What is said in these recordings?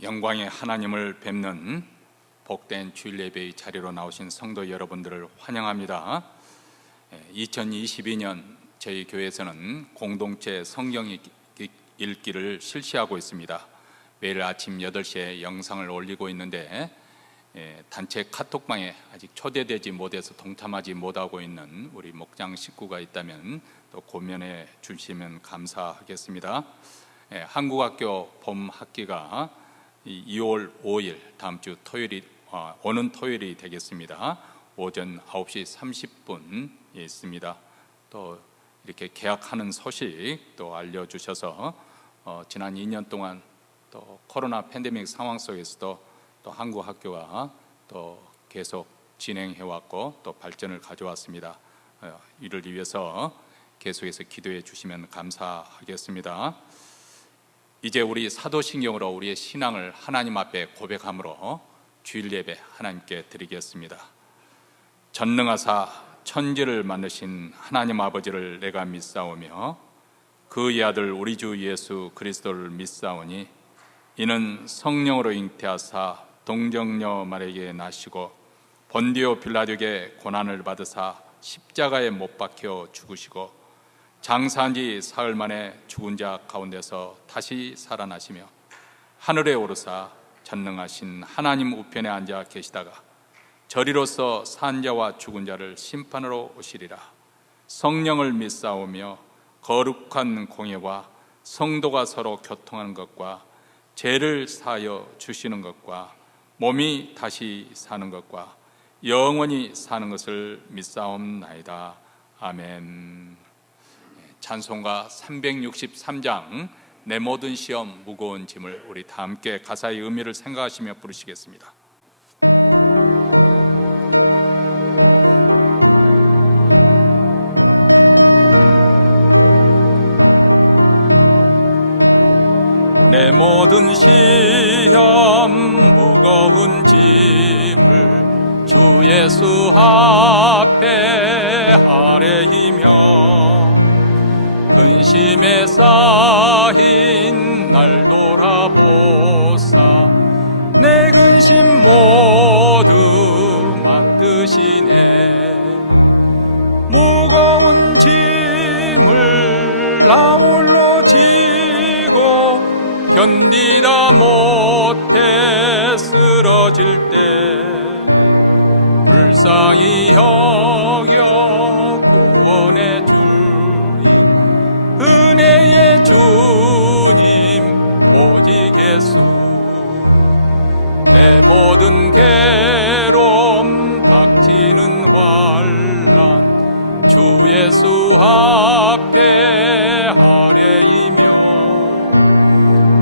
영광의 하나님을 뵙는 복된 주일 예배의 자리로 나오신 성도 여러분들을 환영합니다. 2022년 저희 교회에서는 공동체 성경 읽기를 실시하고 있습니다. 매일 아침 8시에 영상을 올리고 있는데 단체 카톡방에 아직 초대되지 못해서 동참하지 못하고 있는 우리 목장 식구가 있다면 또 고면해 주시면 감사하겠습니다. 한국학교 봄 학기가 2월 5일 다음 주 토요일이 오는 토요일이 되겠습니다. 오전 9시 30분에 있습니다. 또 이렇게 개학하는 소식 또 알려주셔서 지난 2년 동안 또 코로나 팬데믹 상황 속에서도 또 한국 학교가 또 계속 진행해왔고 또 발전을 가져왔습니다. 이를 위해서 계속해서 기도해 주시면 감사하겠습니다. 이제 우리 사도신경으로 우리의 신앙을 하나님 앞에 고백함으로 주일 예배 하나님께 드리겠습니다. 전능하사 천지를 만드신 하나님 아버지를 내가 믿사오며 그의 아들 우리 주 예수 그리스도를 믿사오니 이는 성령으로 잉태하사 동정녀 마리아에게 나시고 본디오 빌라도에게 고난을 받으사 십자가에 못 박혀 죽으시고 장사한 지 사흘 만에 죽은 자 가운데서 다시 살아나시며 하늘에 오르사 전능하신 하나님 우편에 앉아 계시다가 저리로서 산 자와 죽은 자를 심판으로 오시리라. 성령을 믿사오며 거룩한 공예와 성도가 서로 교통하는 것과 죄를 사하여 주시는 것과 몸이 다시 사는 것과 영원히 사는 것을 믿사옵나이다. 아멘. 찬송가 363장 내 모든 시험 무거운 짐을 우리 다 함께 가사의 의미를 생각하시며 부르시겠습니다. 내 모든 시험 무거운 짐을 주 예수 앞에 아뢰이며 근심에 쌓인 날 돌아보사 내 근심 모두 맡으시네. 무거운 짐을 나 홀로 지고 견디다 못해 쓰러질 때 불쌍히 여겨 구원해 주리 은혜의 주님 오직 예수. 내 모든 괴로움 닥치는 환난 주 예수 앞에 아뢰이며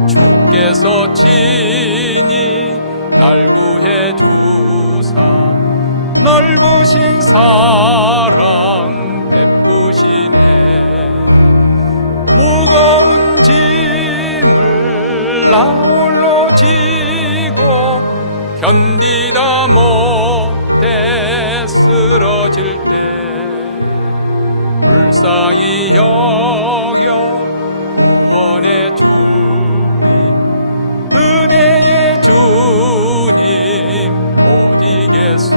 주께서 친히 날 구해 주사 넓으신 사랑 베푸시네. 무거운 짐을 나 홀로 지고 견디다 못해 쓰러질 때 불쌍히 여겨 구원해 주리 은혜의 주님 오직 예수.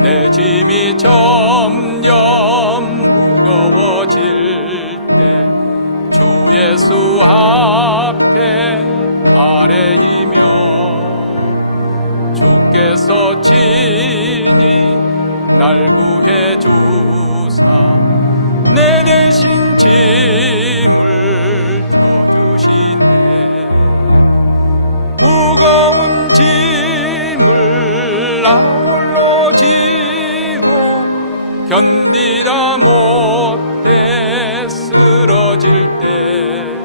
내 짐이 점점 무거워질 때 주 예수 앞에 아뢰이며 주께서 친히 날 구해 주사 내 대신 짐을 져주시네. 무거운 짐을 나 홀로 지고 견디다 못해 쓰러질 때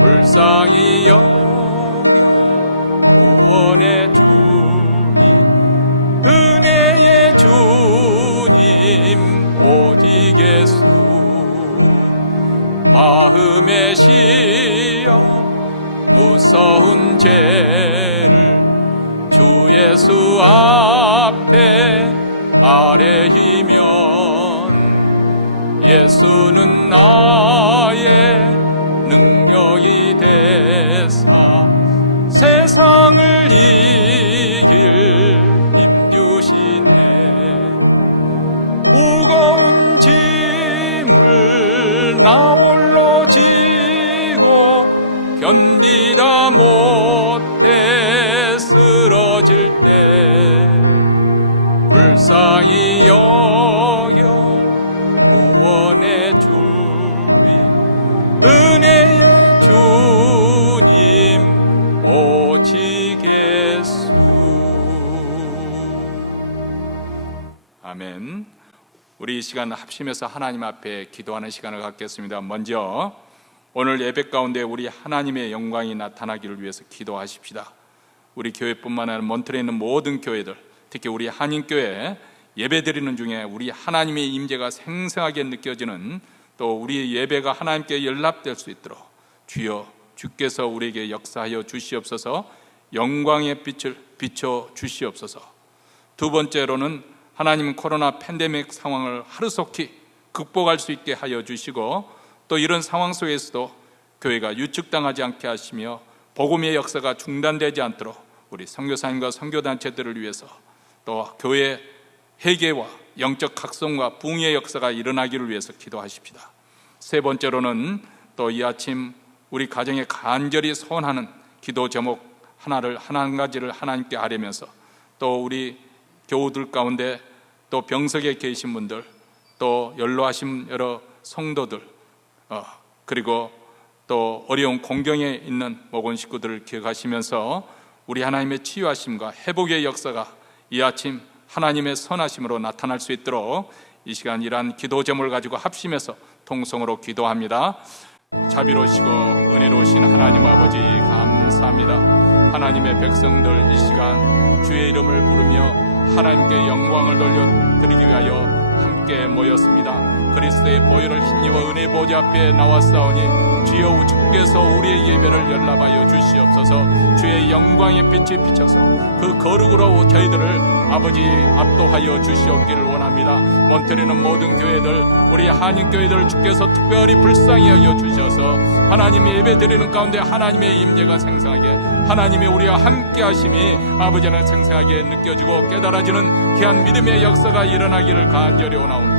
불쌍히 여겨 구원해 주니 은혜의 주님 오직 예수. 마음에 씌어 무서운 죄를 주 예수 앞에 아뢰이면 예수는 나의 능력이 되사 나 홀로 지고 견디다 못해 쓰러질 때 불쌍히 여겨 구원해 주리 은혜의 주님 오시겠소. 아멘. 우리 이 시간 합심해서 하나님 앞에 기도하는 시간을 갖겠습니다. 먼저 오늘 예배 가운데 우리 하나님의 영광이 나타나기를 위해서 기도하십시다. 우리 교회뿐만 아니라 몬트레에 있는 모든 교회들, 특히 우리 한인교회 예배 드리는 중에 우리 하나님의 임재가 생생하게 느껴지는, 또 우리 예배가 하나님께 연락될 수 있도록 주여 주께서 우리에게 역사하여 주시옵소서. 영광의 빛을 비춰 주시옵소서. 두 번째로는 하나님 코로나 팬데믹 상황을 하루속히 극복할 수 있게 하여 주시고, 또 이런 상황 속에서도 교회가 유축당하지 않게 하시며 복음의 역사가 중단되지 않도록 우리 선교사님과 선교단체들을 위해서, 또 교회 회개와 영적 각성과 부흥의 역사가 일어나기를 위해서 기도하십시다. 세 번째로는 또 이 아침 우리 가정에 간절히 소원하는 기도 제목 한 가지를 하나님께 아뢰면서, 또 우리 교우들 가운데 또 병석에 계신 분들, 또 연로하신 여러 성도들, 그리고 또 어려운 공경에 있는 모건 식구들을 기억하시면서 우리 하나님의 치유하심과 회복의 역사가 이 아침 하나님의 선하심으로 나타날 수 있도록 이 시간 이러한 기도 제목을 가지고 합심해서 통성으로 기도합니다. 자비로우시고 은혜로우신 하나님 아버지 감사합니다. 하나님의 백성들 이 시간 주의 이름을 부르며 하나님께 영광을 돌려드리기 위하여 함께 모였습니다. 그리스도의 보혈을 힘입어 은혜 보좌 앞에 나왔사오니 주여 주께서 우리의 예배를 연락하여 주시옵소서. 주의 영광의 빛이 비쳐서 그 거룩으로 저희들을 아버지 압도하여 주시옵기를 원합니다. 몬트레는 모든 교회들, 우리 한인교회들 주께서 특별히 불쌍히 여겨 주셔서 하나님의 예배 드리는 가운데 하나님의 임재가 생생하게, 하나님의 우리와 함께 하심이 아버지는 생생하게 느껴지고 깨달아지는 귀한 믿음의 역사가 일어나기를 간절히 원하옵니다.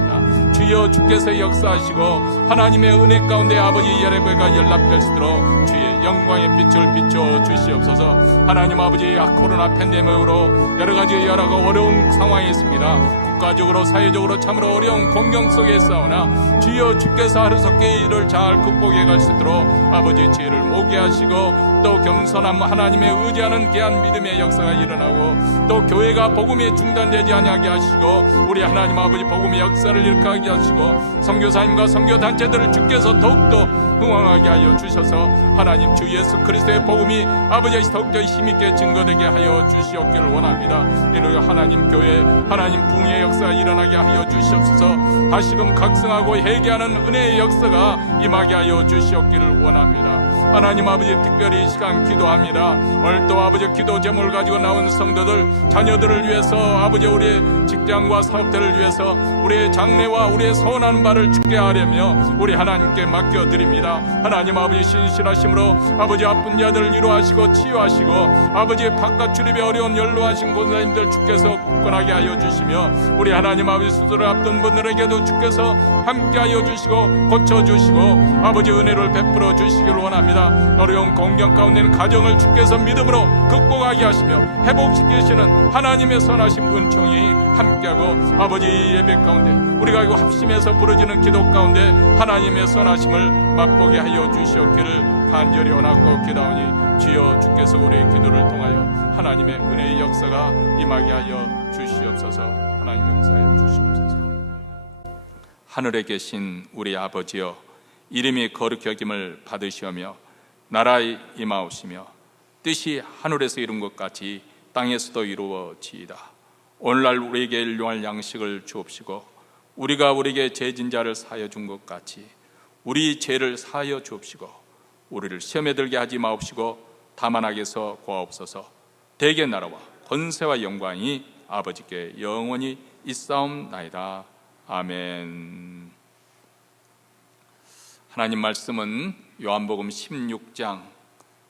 주여 주께서 역사하시고 하나님의 은혜 가운데 아버지 예배가 연락될 수 있도록 주의 영광의 빛을 비춰 주시옵소서. 하나님 아버지 코로나 팬데믹으로 여러 가지 어려운 상황이 있습니다. 국가적으로 사회적으로 참으로 어려운 공경 속에 싸우나 주여 주께서 하루속히 이를 잘 극복해 갈 수 있도록 아버지 지혜를 모게 하시고, 또 겸손함 하나님의 의지하는 귀한 믿음의 역사가 일어나고, 또 교회가 복음이 중단되지 아니하게 하시고 우리 하나님 아버지 복음의 역사를 일으키게 하시고, 선교사님과 선교단체들을 주께서 더욱더 흥왕하게 하여 주셔서 하나님 주 예수 그리스도의 복음이 아버지 더욱더 힘있게 증거되게 하여 주시옵기를 원합니다. 이로 하나님 교회 하나님 부흥의 역사가 일어나게 하여 주시옵소서. 다시금 각성하고 회개하는 은혜의 역사가 임하게 하여 주시옵기를 원합니다. 하나님 아버지 특별히 이 시간 기도합니다. 오늘 또 아버지 기도 제목을 가지고 나온 성도들 자녀들을 위해서, 아버지 우리의 직장과 사업들을 위해서 우리의 장래와 우리의 소원하는 바를 주게 하려며 우리 하나님께 맡겨드립니다. 하나님 아버지 신실하심으로 아버지 아픈 자들을 위로하시고 치유하시고, 아버지 바깥 출입에 어려운 연로하신 권사님들 주께서 굳건하게 하여 주시며, 우리 하나님 아버지 수술을 앞둔 분들에게도 주께서 함께하여 주시고 고쳐주시고 아버지 은혜를 베풀어 주시기를 원합니다. 어려운 공경 가운데 있는 가정을 주께서 믿음으로 극복하게 하시며 회복시키시는 하나님의 선하신 은총이 함께하고, 아버지 예배 가운데 우리가 이거 합심해서 부르짖는 기도 가운데 하나님의 선하심을 맛보게 하여 주시옵기를 간절히 원하고 기도하오니 주여 주께서 우리의 기도를 통하여 하나님의 은혜의 역사가 임하게 하여 주시옵소서. 하나님 역사하여 주시옵소서. 하늘에 계신 우리 아버지여, 이름이 거룩히 여김을 받으시오며 나라에 임하옵시며 뜻이 하늘에서 이룬 것 같이 땅에서도 이루어지이다. 오늘날 우리에게 일용할 양식을 주옵시고, 우리가 우리에게 죄진 자를 사하여 준 것 같이 우리 죄를 사하여 주옵시고, 우리를 시험에 들게 하지 마옵시고 다만 악에서 구하옵소서. 대개 나라와 권세와 영광이 아버지께 영원히 있사옵나이다. 아멘. 하나님 말씀은 요한복음 16장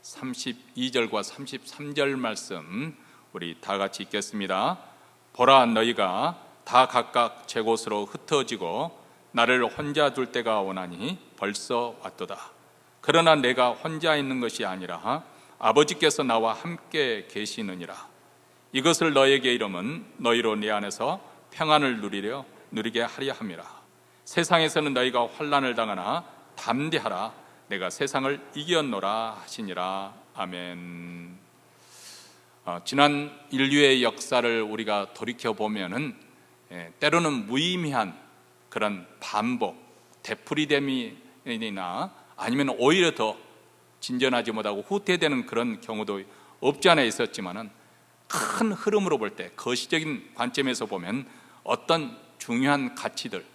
32절과 33절 말씀 우리 다 같이 읽겠습니다. 보라, 너희가 다 각각 제 곳으로 흩어지고 나를 혼자 둘 때가 오나니 벌써 왔도다. 그러나 내가 혼자 있는 것이 아니라 아버지께서 나와 함께 계시느니라. 이것을 너에게 이름은 너희로 내 안에서 평안을 누리게 하려 함이라. 세상에서는 너희가 환난을 당하나 담대하라. 내가 세상을 이겼노라 하시니라. 아멘. 지난 인류의 역사를 우리가 돌이켜보면은 때로는 무의미한 그런 반복, 되풀이됨이나 아니면 오히려 더 진전하지 못하고 후퇴되는 그런 경우도 없지 않아 있었지만은 큰 흐름으로 볼 때, 거시적인 관점에서 보면 어떤 중요한 가치들,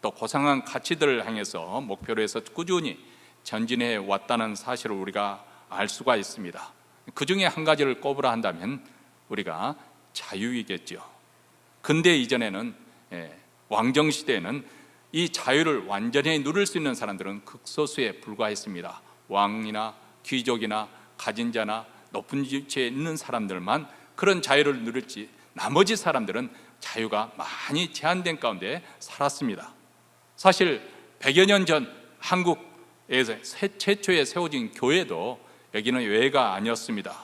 또 고상한 가치들을 향해서 목표로 해서 꾸준히 전진해 왔다는 사실을 우리가 알 수가 있습니다. 그 중에 한 가지를 꼽으라 한다면 우리가 자유이겠죠. 근대 이전에는, 왕정시대에는 이 자유를 완전히 누릴 수 있는 사람들은 극소수에 불과했습니다. 왕이나 귀족이나 가진 자나 높은 위치에 있는 사람들만 그런 자유를 누릴지, 나머지 사람들은 자유가 많이 제한된 가운데 살았습니다. 사실 100여 년 전 한국에서 최초에 세워진 교회도 여기는 예외가 아니었습니다.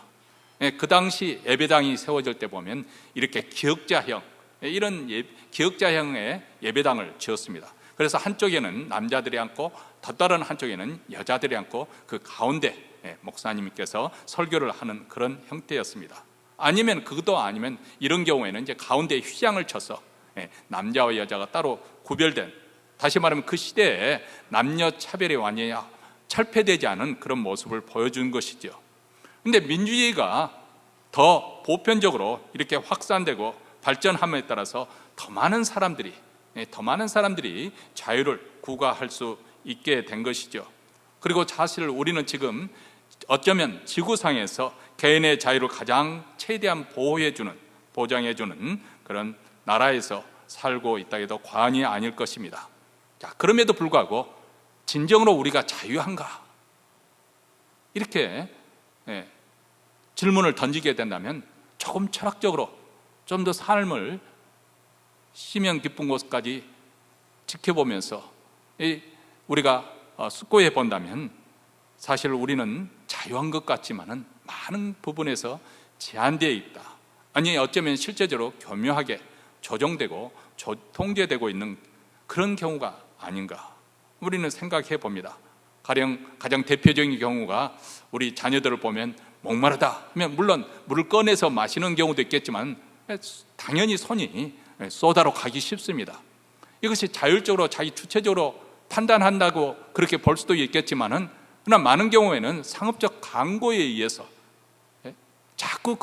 그 당시 예배당이 세워질 때 보면 이렇게 기역자형, 이런 기역자형의 예배당을 지었습니다. 그래서 한쪽에는 남자들이 앉고 더 다른 한쪽에는 여자들이 앉고 그 가운데 목사님께서 설교를 하는 그런 형태였습니다. 아니면 그것도 아니면 이런 경우에는 이제 가운데 휘장을 쳐서 남자와 여자가 따로 구별된, 다시 말하면 그 시대에 남녀 차별이 완전히 철폐되지 않은 그런 모습을 보여준 것이죠. 근데 민주주의가 더 보편적으로 이렇게 확산되고 발전함에 따라서 더 많은 사람들이 자유를 구가할 수 있게 된 것이죠. 그리고 사실 우리는 지금 어쩌면 지구상에서 개인의 자유를 가장 최대한 보장해주는 그런 나라에서 살고 있다 해도 과언이 아닐 것입니다. 자, 그럼에도 불구하고 진정으로 우리가 자유한가? 이렇게 질문을 던지게 된다면 조금 철학적으로 좀 더 삶을 심연 깊은 곳까지 지켜보면서 우리가 숙고해 본다면 사실 우리는 자유한 것 같지만은 많은 부분에서 제한되어 있다. 아니 어쩌면 실제적으로 교묘하게 조정되고 통제되고 있는 그런 경우가 아닌가 우리는 생각해 봅니다. 가장 대표적인 경우가 우리 자녀들을 보면 목마르다 하면 물론 물을 꺼내서 마시는 경우도 있겠지만 당연히 손이 쏘다로 가기 쉽습니다. 이것이 자율적으로 자기 주체적으로 판단한다고 그렇게 볼 수도 있겠지만은 그러나 많은 경우에는 상업적 광고에 의해서 자꾸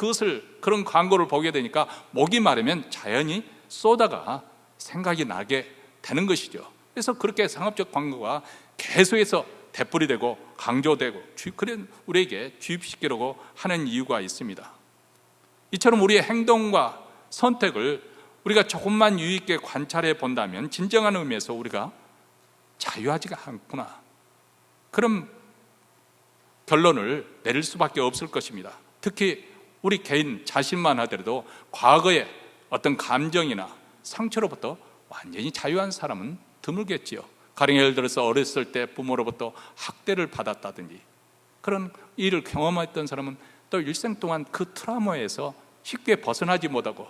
그런 광고를 보게 되니까 목이 마르면 자연히 쏘다가 생각이 나게 되는 것이죠. 그래서 그렇게 상업적 광고가 계속해서 되풀이되고 강조되고 우리에게 주입시키려고 하는 이유가 있습니다. 이처럼 우리의 행동과 선택을 우리가 조금만 유의 있게 관찰해 본다면 진정한 의미에서 우리가 자유하지가 않구나, 그런 결론을 내릴 수밖에 없을 것입니다. 특히 우리 개인 자신만 하더라도 과거의 어떤 감정이나 상처로부터 완전히 자유한 사람은 드물겠지요. 가령 예를 들어서 어렸을 때 부모로부터 학대를 받았다든지 그런 일을 경험했던 사람은 또 일생 동안 그 트라우마에서 쉽게 벗어나지 못하고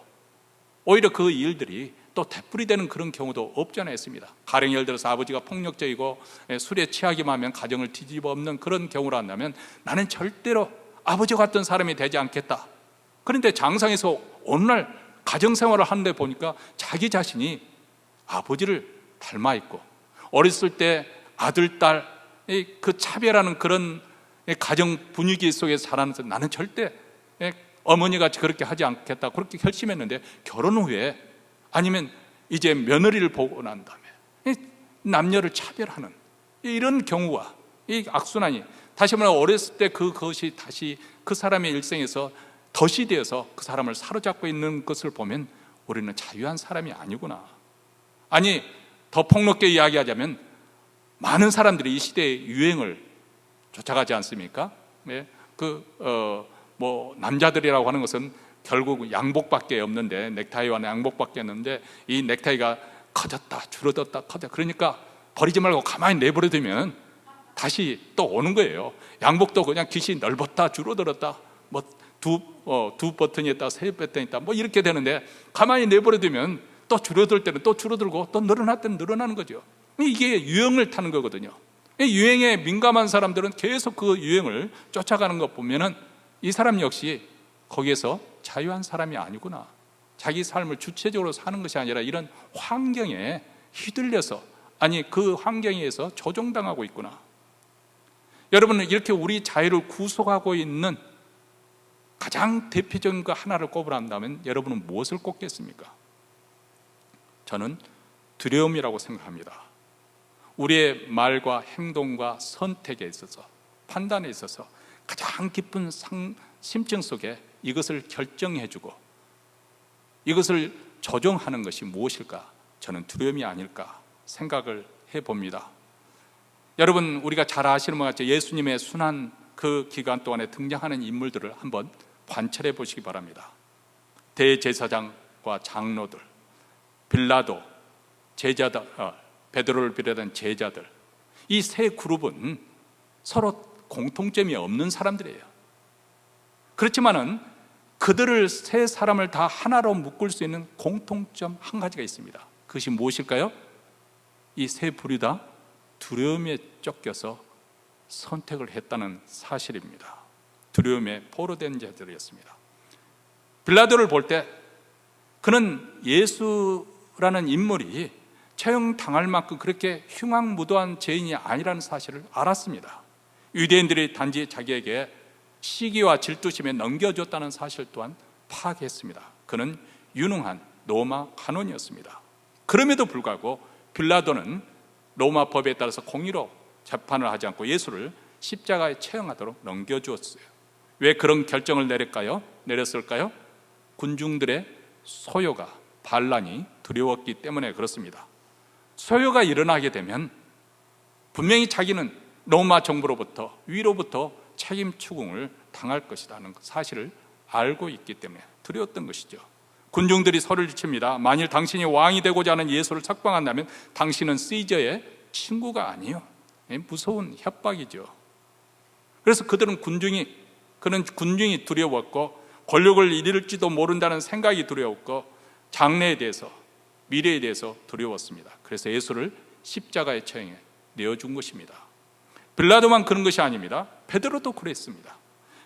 오히려 그 일들이 또 되풀이되는 그런 경우도 없지 않아 있습니다. 가령 예를 들어서 아버지가 폭력적이고 술에 취하기만 하면 가정을 뒤집어 엎는 그런 경우로 한다면 나는 절대로 아버지 같은 사람이 되지 않겠다. 그런데 장상에서 어느 날 가정생활을 하는데 보니까 자기 자신이 아버지를 닮아 있고 어렸을 때 아들, 딸 그 차별하는 그런 가정 분위기 속에서 자라면서 나는 절대 어머니같이 그렇게 하지 않겠다 그렇게 결심했는데 결혼 후에 아니면 이제 며느리를 보고 난 다음에 남녀를 차별하는 이런 경우가 이 악순환이 다시 말해 어렸을 때 그것이 다시 그 사람의 일생에서 덫이 되어서 그 사람을 사로잡고 있는 것을 보면 우리는 자유한 사람이 아니구나. 아니 더 폭넓게 이야기하자면 많은 사람들이 이 시대의 유행을 쫓아가지 않습니까? 남자들이라고 하는 것은 결국 양복밖에 없는데 넥타이와 양복밖에 없는데 이 넥타이가 커졌다 줄어들었다 커졌다. 그러니까 버리지 말고 가만히 내버려두면 다시 또 오는 거예요. 양복도 그냥 깃이 넓었다 줄어들었다 뭐 두 버튼이 있다 세 버튼이 있다 뭐 이렇게 되는데, 가만히 내버려두면 또 줄어들 때는 또 줄어들고 또 늘어날 때는 늘어나는 거죠. 이게 유행을 타는 거거든요. 유행에 민감한 사람들은 계속 그 유행을 쫓아가는 것 보면은 이 사람 역시 거기에서 자유한 사람이 아니구나, 자기 삶을 주체적으로 사는 것이 아니라 이런 환경에 휘둘려서, 아니 그 환경에 의해서 조종당하고 있구나. 여러분은 이렇게 우리 자유를 구속하고 있는 가장 대표적인 거 하나를 꼽으란다면 여러분은 무엇을 꼽겠습니까? 저는 두려움이라고 생각합니다. 우리의 말과 행동과 선택에 있어서, 판단에 있어서 가장 깊은 심층 속에 이것을 결정해주고 이것을 조정하는 것이 무엇일까? 저는 두려움이 아닐까 생각을 해봅니다. 여러분, 우리가 잘 아시는 것 같이 예수님의 순환 그 기간 동안에 등장하는 인물들을 한번 관찰해 보시기 바랍니다. 대제사장과 장로들, 빌라도, 제자들, 베드로를 비롯한 제자들, 이 세 그룹은 서로 공통점이 없는 사람들이에요. 그렇지만은 그들을 세 사람을 다 하나로 묶을 수 있는 공통점 한 가지가 있습니다. 그것이 무엇일까요? 이 세 부류 다 두려움에 쫓겨서 선택을 했다는 사실입니다. 두려움에 포로된 자들이었습니다. 빌라도를 볼 때 그는 예수라는 인물이 처형당할 만큼 그렇게 흉악무도한 죄인이 아니라는 사실을 알았습니다. 유대인들이 단지 자기에게 시기와 질투심에 넘겨줬다는 사실 또한 파악했습니다. 그는 유능한 로마 간원이었습니다. 그럼에도 불구하고 빌라도는 로마 법에 따라서 공의로 재판을 하지 않고 예수를 십자가에 처형하도록 넘겨주었어요. 왜 그런 결정을 내렸을까요? 군중들의 소요가, 반란이 두려웠기 때문에 그렇습니다. 소요가 일어나게 되면 분명히 자기는 로마 정부로부터, 위로부터 책임 추궁을 당할 것이라는 사실을 알고 있기 때문에 두려웠던 것이죠. 군중들이 소리를 칩니다. 만일 당신이 왕이 되고자 하는 예수를 석방한다면 당신은 시저의 친구가 아니요, 무서운 협박이죠. 그래서 그는 군중이 두려웠고, 권력을 잃을지도 모른다는 생각이 두려웠고, 장래에 대해서, 미래에 대해서 두려웠습니다. 그래서 예수를 십자가에 처형해 내어준 것입니다. 빌라도만 그런 것이 아닙니다. 베드로도 그랬습니다.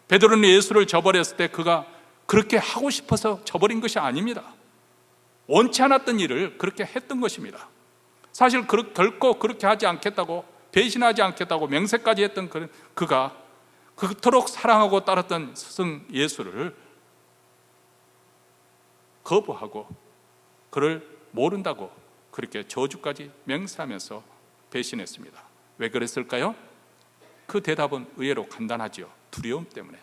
베드로는 예수를 저버렸을 때 그가 그렇게 하고 싶어서 저버린 것이 아닙니다. 원치 않았던 일을 그렇게 했던 것입니다. 사실 결코 그렇게 하지 않겠다고, 배신하지 않겠다고 맹세까지 했던 그가 그토록 사랑하고 따랐던 스승 예수를 거부하고 그를 모른다고 그렇게 저주까지 맹세하면서 배신했습니다. 왜 그랬을까요? 그 대답은 의외로 간단하지요. 두려움 때문에,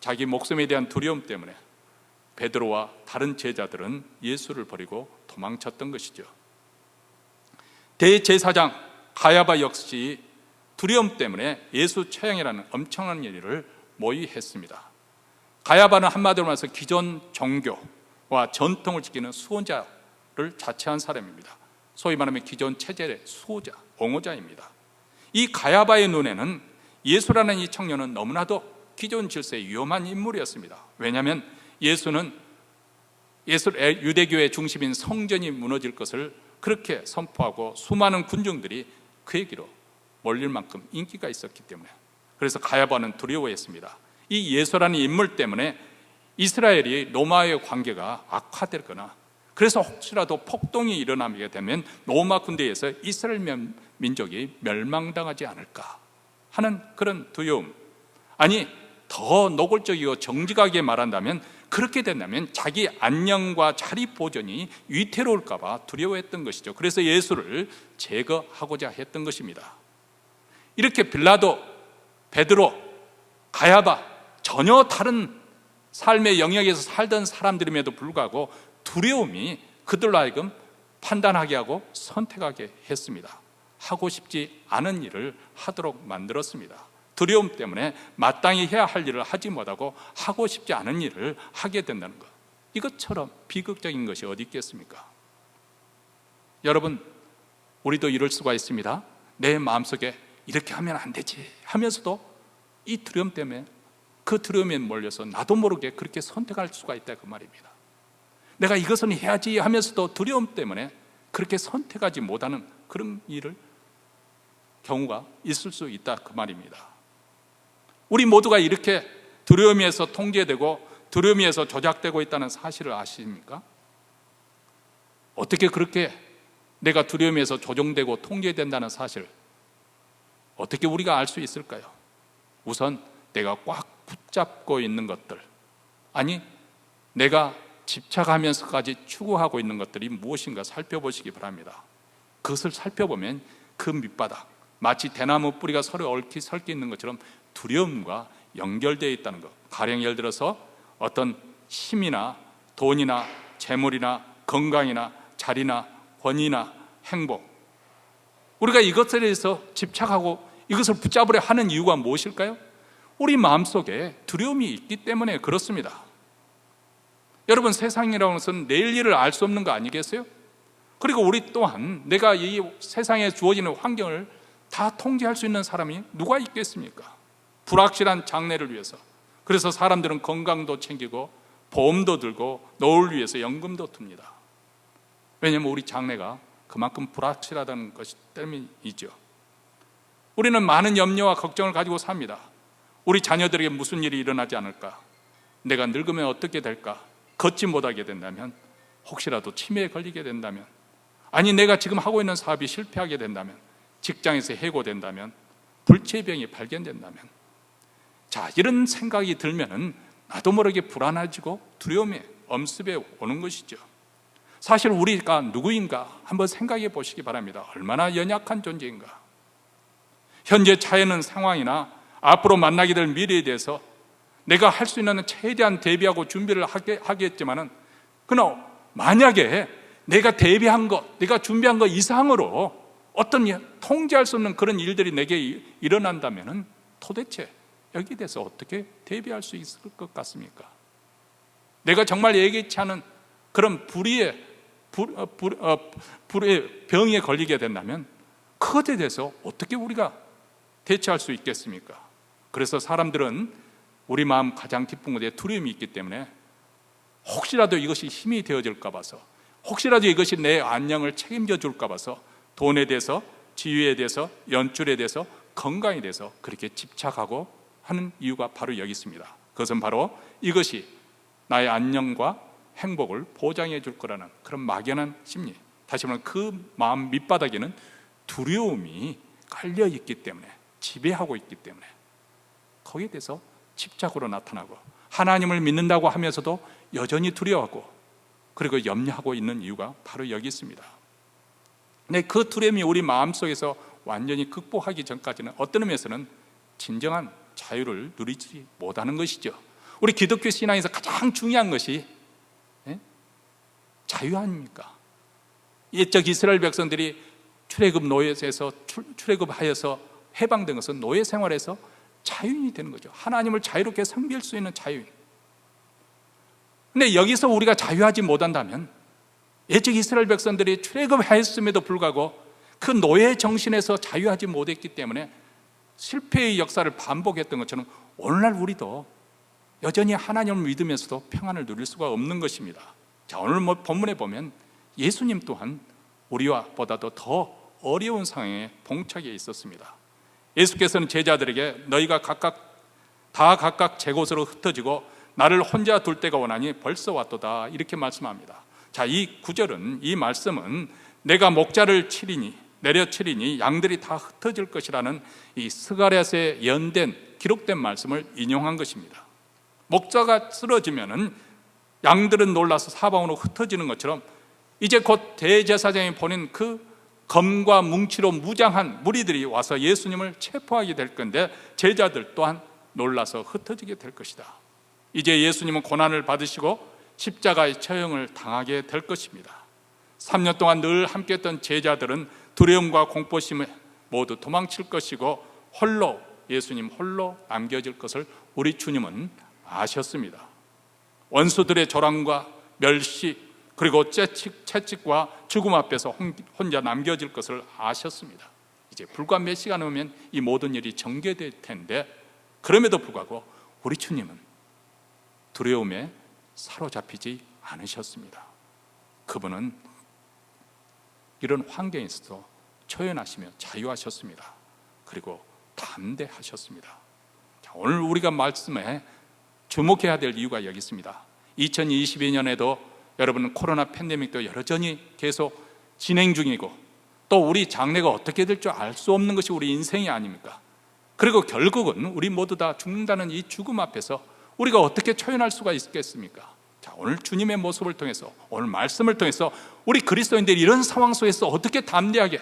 자기 목숨에 대한 두려움 때문에 베드로와 다른 제자들은 예수를 버리고 도망쳤던 것이죠. 대제사장 가야바 역시 두려움 때문에 예수 처형이라는 엄청난 일을 모의했습니다. 가야바는 한마디로 말해서 기존 종교와 전통을 지키는 수호자를 자처한 사람입니다. 소위 말하면 기존 체제의 수호자, 옹호자입니다. 이 가야바의 눈에는 예수라는 이 청년은 너무나도 기존 질서의 위험한 인물이었습니다. 왜냐하면 예수는 유대교의 중심인 성전이 무너질 것을 그렇게 선포하고 수많은 군중들이 그에게로 몰릴 만큼 인기가 있었기 때문에, 그래서 가야바는 두려워했습니다. 이 예수라는 인물 때문에 이스라엘이 로마와의 관계가 악화되거나, 그래서 혹시라도 폭동이 일어나게 되면 로마 군대에서 이스라엘 민족이 멸망당하지 않을까 하는 그런 두려움, 아니 더 노골적이고 정직하게 말한다면 그렇게 된다면 자기 안녕과 자리 보존이 위태로울까 봐 두려워했던 것이죠. 그래서 예수를 제거하고자 했던 것입니다. 이렇게 빌라도, 베드로, 가야바 전혀 다른 삶의 영역에서 살던 사람들임에도 불구하고 두려움이 그들로 하여금 판단하게 하고 선택하게 했습니다. 하고 싶지 않은 일을 하도록 만들었습니다. 두려움 때문에 마땅히 해야 할 일을 하지 못하고 하고 싶지 않은 일을 하게 된다는 것, 이것처럼 비극적인 것이 어디 있겠습니까? 여러분, 우리도 이럴 수가 있습니다. 내 마음속에 이렇게 하면 안 되지 하면서도 이 두려움 때문에, 그 두려움에 몰려서 나도 모르게 그렇게 선택할 수가 있다, 그 말입니다. 내가 이것은 해야지 하면서도 두려움 때문에 그렇게 선택하지 못하는 그런 경우가 있을 수 있다, 그 말입니다. 우리 모두가 이렇게 두려움에서 통제되고 두려움에서 조작되고 있다는 사실을 아십니까? 어떻게 그렇게 내가 두려움에서 조종되고 통제된다는 사실, 어떻게 우리가 알 수 있을까요? 우선 내가 꽉 붙잡고 있는 것들, 아니 내가 집착하면서까지 추구하고 있는 것들이 무엇인가 살펴보시기 바랍니다. 그것을 살펴보면 그 밑바닥, 마치 대나무 뿌리가 서로 얽히 설켜 있는 것처럼 두려움과 연결되어 있다는 것. 가령 예를 들어서 어떤 힘이나 돈이나 재물이나 건강이나 자리나 권위나 행복, 우리가 이것에 대해서 집착하고 이것을 붙잡으려 하는 이유가 무엇일까요? 우리 마음속에 두려움이 있기 때문에 그렇습니다. 여러분, 세상이라는 것은 내일 일을 알 수 없는 거 아니겠어요? 그리고 우리 또한 내가 이 세상에 주어지는 환경을 다 통제할 수 있는 사람이 누가 있겠습니까? 불확실한 장래를 위해서, 그래서 사람들은 건강도 챙기고 보험도 들고 노후를 위해서 연금도 듭니다. 왜냐하면 우리 장래가 그만큼 불확실하다는 것이 때문이죠. 우리는 많은 염려와 걱정을 가지고 삽니다. 우리 자녀들에게 무슨 일이 일어나지 않을까? 내가 늙으면 어떻게 될까? 걷지 못하게 된다면, 혹시라도 치매에 걸리게 된다면, 아니 내가 지금 하고 있는 사업이 실패하게 된다면, 직장에서 해고된다면, 불치병이 발견된다면, 자, 이런 생각이 들면은 나도 모르게 불안해지고 두려움에 엄습해 오는 것이죠. 사실 우리가 누구인가 한번 생각해 보시기 바랍니다. 얼마나 연약한 존재인가. 현재 처해있는 상황이나 앞으로 만나게 될 미래에 대해서 내가 할 수 있는 최대한 대비하고 준비를 하겠지만은, 그러나 만약에 내가 대비한 것, 내가 준비한 것 이상으로 어떤 통제할 수 없는 그런 일들이 내게 일어난다면은 도대체 여기에 대해서 어떻게 대비할 수 있을 것 같습니까? 내가 정말 예기치 않은 그런 불의 병에 걸리게 된다면 그것에 대해서 어떻게 우리가 대처할 수 있겠습니까? 그래서 사람들은 우리 마음 가장 깊은 곳에 두려움이 있기 때문에 혹시라도 이것이 힘이 되어질까 봐서, 혹시라도 이것이 내 안녕을 책임져 줄까 봐서 돈에 대해서, 지위에 대해서, 연줄에 대해서, 건강에 대해서 그렇게 집착하고 하는 이유가 바로 여기 있습니다. 그것은 바로 이것이 나의 안녕과 행복을 보장해 줄 거라는 그런 막연한 심리, 다시 말하면 그 마음 밑바닥에는 두려움이 깔려 있기 때문에, 지배하고 있기 때문에 거기에 대해서 집착으로 나타나고, 하나님을 믿는다고 하면서도 여전히 두려워하고 그리고 염려하고 있는 이유가 바로 여기 있습니다. 근데 그 두려움이 우리 마음속에서 완전히 극복하기 전까지는 어떤 의미에서는 진정한 자유를 누리지 못하는 것이죠. 우리 기독교 신앙에서 가장 중요한 것이 자유 아닙니까? 옛적 이스라엘 백성들이 출애굽 노예에서 출애굽하여서 해방된 것은 노예 생활에서 자유인이 되는 거죠. 하나님을 자유롭게 섬길 수 있는 자유인. 근데 여기서 우리가 자유하지 못한다면, 옛적 이스라엘 백성들이 출애굽하였음에도 불구하고 그 노예 정신에서 자유하지 못했기 때문에 실패의 역사를 반복했던 것처럼 오늘날 우리도 여전히 하나님을 믿으면서도 평안을 누릴 수가 없는 것입니다. 자, 오늘 본문에 보면 예수님 또한 우리와 보다도 더 어려운 상황에 봉착해 있었습니다. 예수께서는 제자들에게 너희가 각각 제 곳으로 흩어지고 나를 혼자 둘 때가 오나니 벌써 왔도다, 이렇게 말씀합니다. 자, 이 구절은, 이 말씀은 내가 목자를 내려치리니 양들이 다 흩어질 것이라는 이 스가랴서에 기록된 말씀을 인용한 것입니다. 목자가 쓰러지면은 양들은 놀라서 사방으로 흩어지는 것처럼 이제 곧 대제사장이 보낸 그 검과 뭉치로 무장한 무리들이 와서 예수님을 체포하게 될 건데, 제자들 또한 놀라서 흩어지게 될 것이다. 이제 예수님은 고난을 받으시고 십자가의 처형을 당하게 될 것입니다. 3년 동안 늘 함께했던 제자들은 두려움과 공포심에 모두 도망칠 것이고 예수님 홀로 남겨질 것을 우리 주님은 아셨습니다. 원수들의 조랑과 멸시, 그리고 채찍과 죽음 앞에서 혼자 남겨질 것을 아셨습니다. 이제 불과 몇 시간 후면 이 모든 일이 전개될 텐데, 그럼에도 불구하고 우리 주님은 두려움에 사로잡히지 않으셨습니다. 그분은 이런 환경에서도 초연하시며 자유하셨습니다. 그리고 담대하셨습니다. 자, 오늘 우리가 말씀에 주목해야 될 이유가 여기 있습니다. 2022년에도 여러분 코로나 팬데믹도 여전히 계속 진행 중이고, 또 우리 장래가 어떻게 될 줄 알 수 없는 것이 우리 인생이 아닙니까? 그리고 결국은 우리 모두 다 죽는다는 이 죽음 앞에서 우리가 어떻게 초연할 수가 있겠습니까? 자, 오늘 주님의 모습을 통해서, 오늘 말씀을 통해서 우리 그리스도인들이 이런 상황 속에서 어떻게 담대하게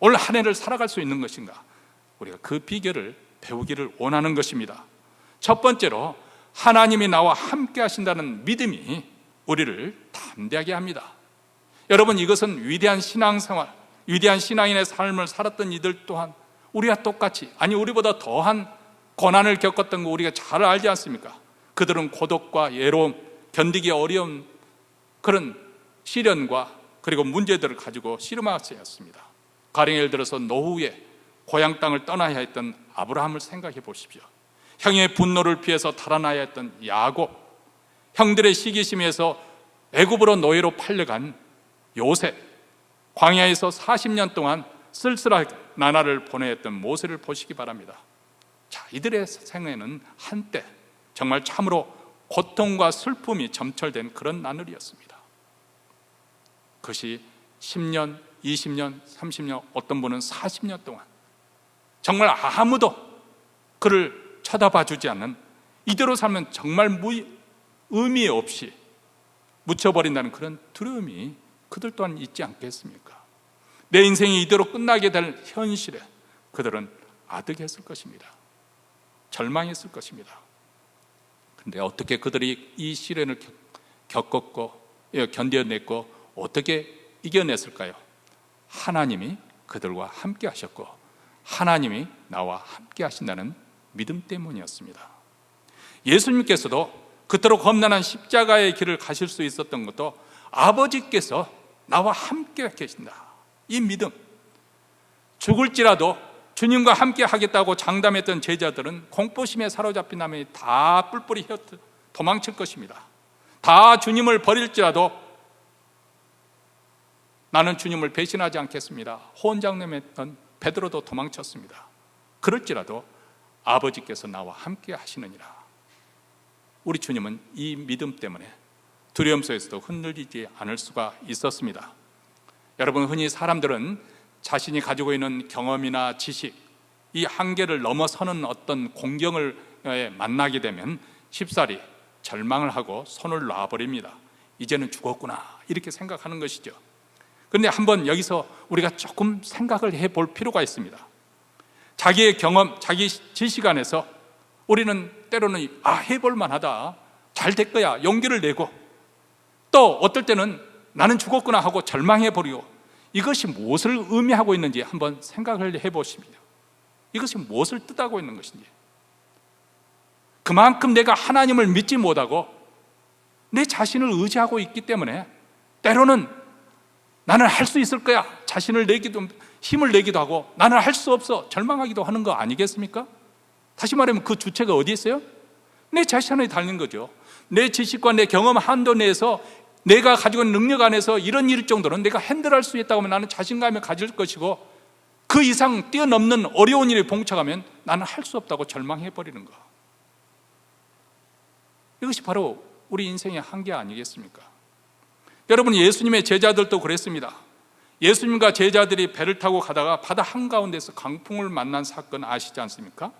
올 한 해를 살아갈 수 있는 것인가, 우리가 그 비결을 배우기를 원하는 것입니다. 첫 번째로 하나님이 나와 함께 하신다는 믿음이 우리를 담대하게 합니다. 여러분, 이것은 위대한 신앙생활, 위대한 신앙인의 삶을 살았던 이들 또한 우리와 똑같이, 아니 우리보다 더한 고난을 겪었던 거 우리가 잘 알지 않습니까? 그들은 고독과 외로움, 견디기 어려운 그런 시련과 그리고 문제들을 가지고 씨름하였습니다. 가령 예를 들어서 노후에 고향 땅을 떠나야 했던 아브라함을 생각해 보십시오. 형의 분노를 피해서 달아나야 했던 야곱, 형들의 시기심에서 애굽으로 노예로 팔려간 요셉, 광야에서 40년 동안 쓸쓸한 나날을 보내야 했던 모세를 보시기 바랍니다. 자, 이들의 생애는 한때 정말 참으로 고통과 슬픔이 점철된 그런 나날이었습니다. 그것이 10년, 20년, 30년, 어떤 분은 40년 동안 정말 아무도 그를 쳐다봐 주지 않는, 이대로 살면 정말 의미 없이 묻혀버린다는 그런 두려움이 그들 또한 있지 않겠습니까? 내 인생이 이대로 끝나게 될 현실에 그들은 아득했을 것입니다. 절망했을 것입니다. 그런데 어떻게 그들이 이 시련을 겪었고 견뎌냈고 어떻게 이겨냈을까요? 하나님이 그들과 함께 하셨고 하나님이 나와 함께 하신다는 믿음 때문이었습니다. 예수님께서도 그토록 험난한 십자가의 길을 가실 수 있었던 것도 아버지께서 나와 함께 계신다, 이 믿음. 죽을지라도 주님과 함께 하겠다고 장담했던 제자들은 공포심에 사로잡힌 다음에 다 뿔뿔이 도망칠 것입니다. 다 주님을 버릴지라도 나는 주님을 배신하지 않겠습니다, 호언장담했던 베드로도 도망쳤습니다. 그럴지라도 아버지께서 나와 함께 하시느니라. 우리 주님은 이 믿음 때문에 두려움 속에서도 흔들리지 않을 수가 있었습니다. 여러분, 흔히 사람들은 자신이 가지고 있는 경험이나 지식, 이 한계를 넘어서는 어떤 공경을 만나게 되면 쉽사리 절망을 하고 손을 놔버립니다. 이제는 죽었구나, 이렇게 생각하는 것이죠. 그런데 한번 여기서 우리가 조금 생각을 해볼 필요가 있습니다. 자기의 경험, 자기 지식 안에서 우리는 때로는 해볼 만하다, 잘 될 거야, 용기를 내고, 또 어떨 때는 나는 죽었구나 하고 절망해버리고, 이것이 무엇을 의미하고 있는지 한번 생각을 해보십니다. 이것이 무엇을 뜻하고 있는 것인지. 그만큼 내가 하나님을 믿지 못하고 내 자신을 의지하고 있기 때문에 때로는 나는 할 수 있을 거야, 자신을 내기도, 힘을 내기도 하고 나는 할 수 없어, 절망하기도 하는 거 아니겠습니까? 다시 말하면 그 주체가 어디에 있어요? 내 자신에 달린 거죠. 내 지식과 내 경험 한도 내에서 내가 가지고 있는 능력 안에서 이런 일 정도는 내가 핸들할 수 있다고 하면 나는 자신감을 가질 것이고, 그 이상 뛰어넘는 어려운 일에 봉착하면 나는 할 수 없다고 절망해버리는 거. 이것이 바로 우리 인생의 한계 아니겠습니까? 여러분, 예수님의 제자들도 그랬습니다. 예수님과 제자들이 배를 타고 가다가 바다 한가운데서 강풍을 만난 사건 아시지 않습니까?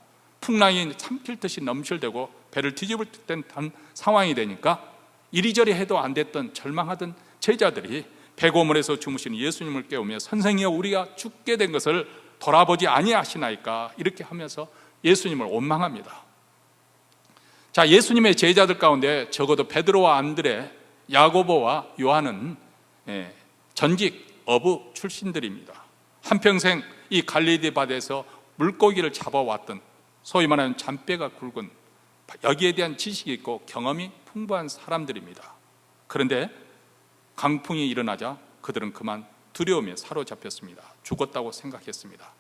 풍랑이 삼킬 듯이 넘실대고 배를 뒤집을 듯한 상황이 되니까 이리저리 해도 안 됐던 절망하던 제자들이 배고물에서 주무시는 예수님을 깨우며 선생이여, 우리가 죽게 된 것을 돌아보지 아니하시나이까, 이렇게 하면서 예수님을 원망합니다. 자, 예수님의 제자들 가운데 적어도 베드로와 안드레, 야고보와 요한은 전직 어부 출신들입니다. 한평생 이 갈릴리 바다에서 물고기를 잡아왔던, 소위 말하는 잔뼈가 굵은, 여기에 대한 지식이 있고 경험이 풍부한 사람들입니다. 그런데 강풍이 일어나자 그들은 그만 두려움에 사로잡혔습니다. 죽었다고 생각했습니다.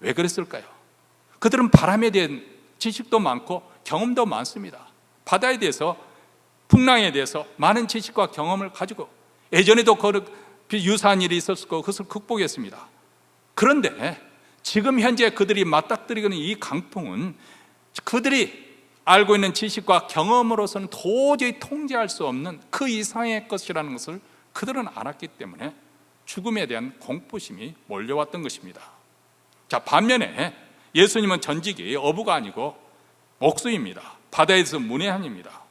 왜 그랬을까요? 그들은 바람에 대한 지식도 많고 경험도 많습니다. 바다에 대해서, 풍랑에 대해서 많은 지식과 경험을 가지고 예전에도 유사한 일이 있었을 거고 그것을 극복했습니다. 그런데 지금 현재 그들이 맞닥뜨리고 있는 이 강풍은 그들이 알고 있는 지식과 경험으로서는 도저히 통제할 수 없는 그 이상의 것이라는 것을 그들은 알았기 때문에 죽음에 대한 공포심이 몰려왔던 것입니다. 자, 반면에 예수님은 전직이 어부가 아니고 목수입니다. 바다에서 문외한입니다.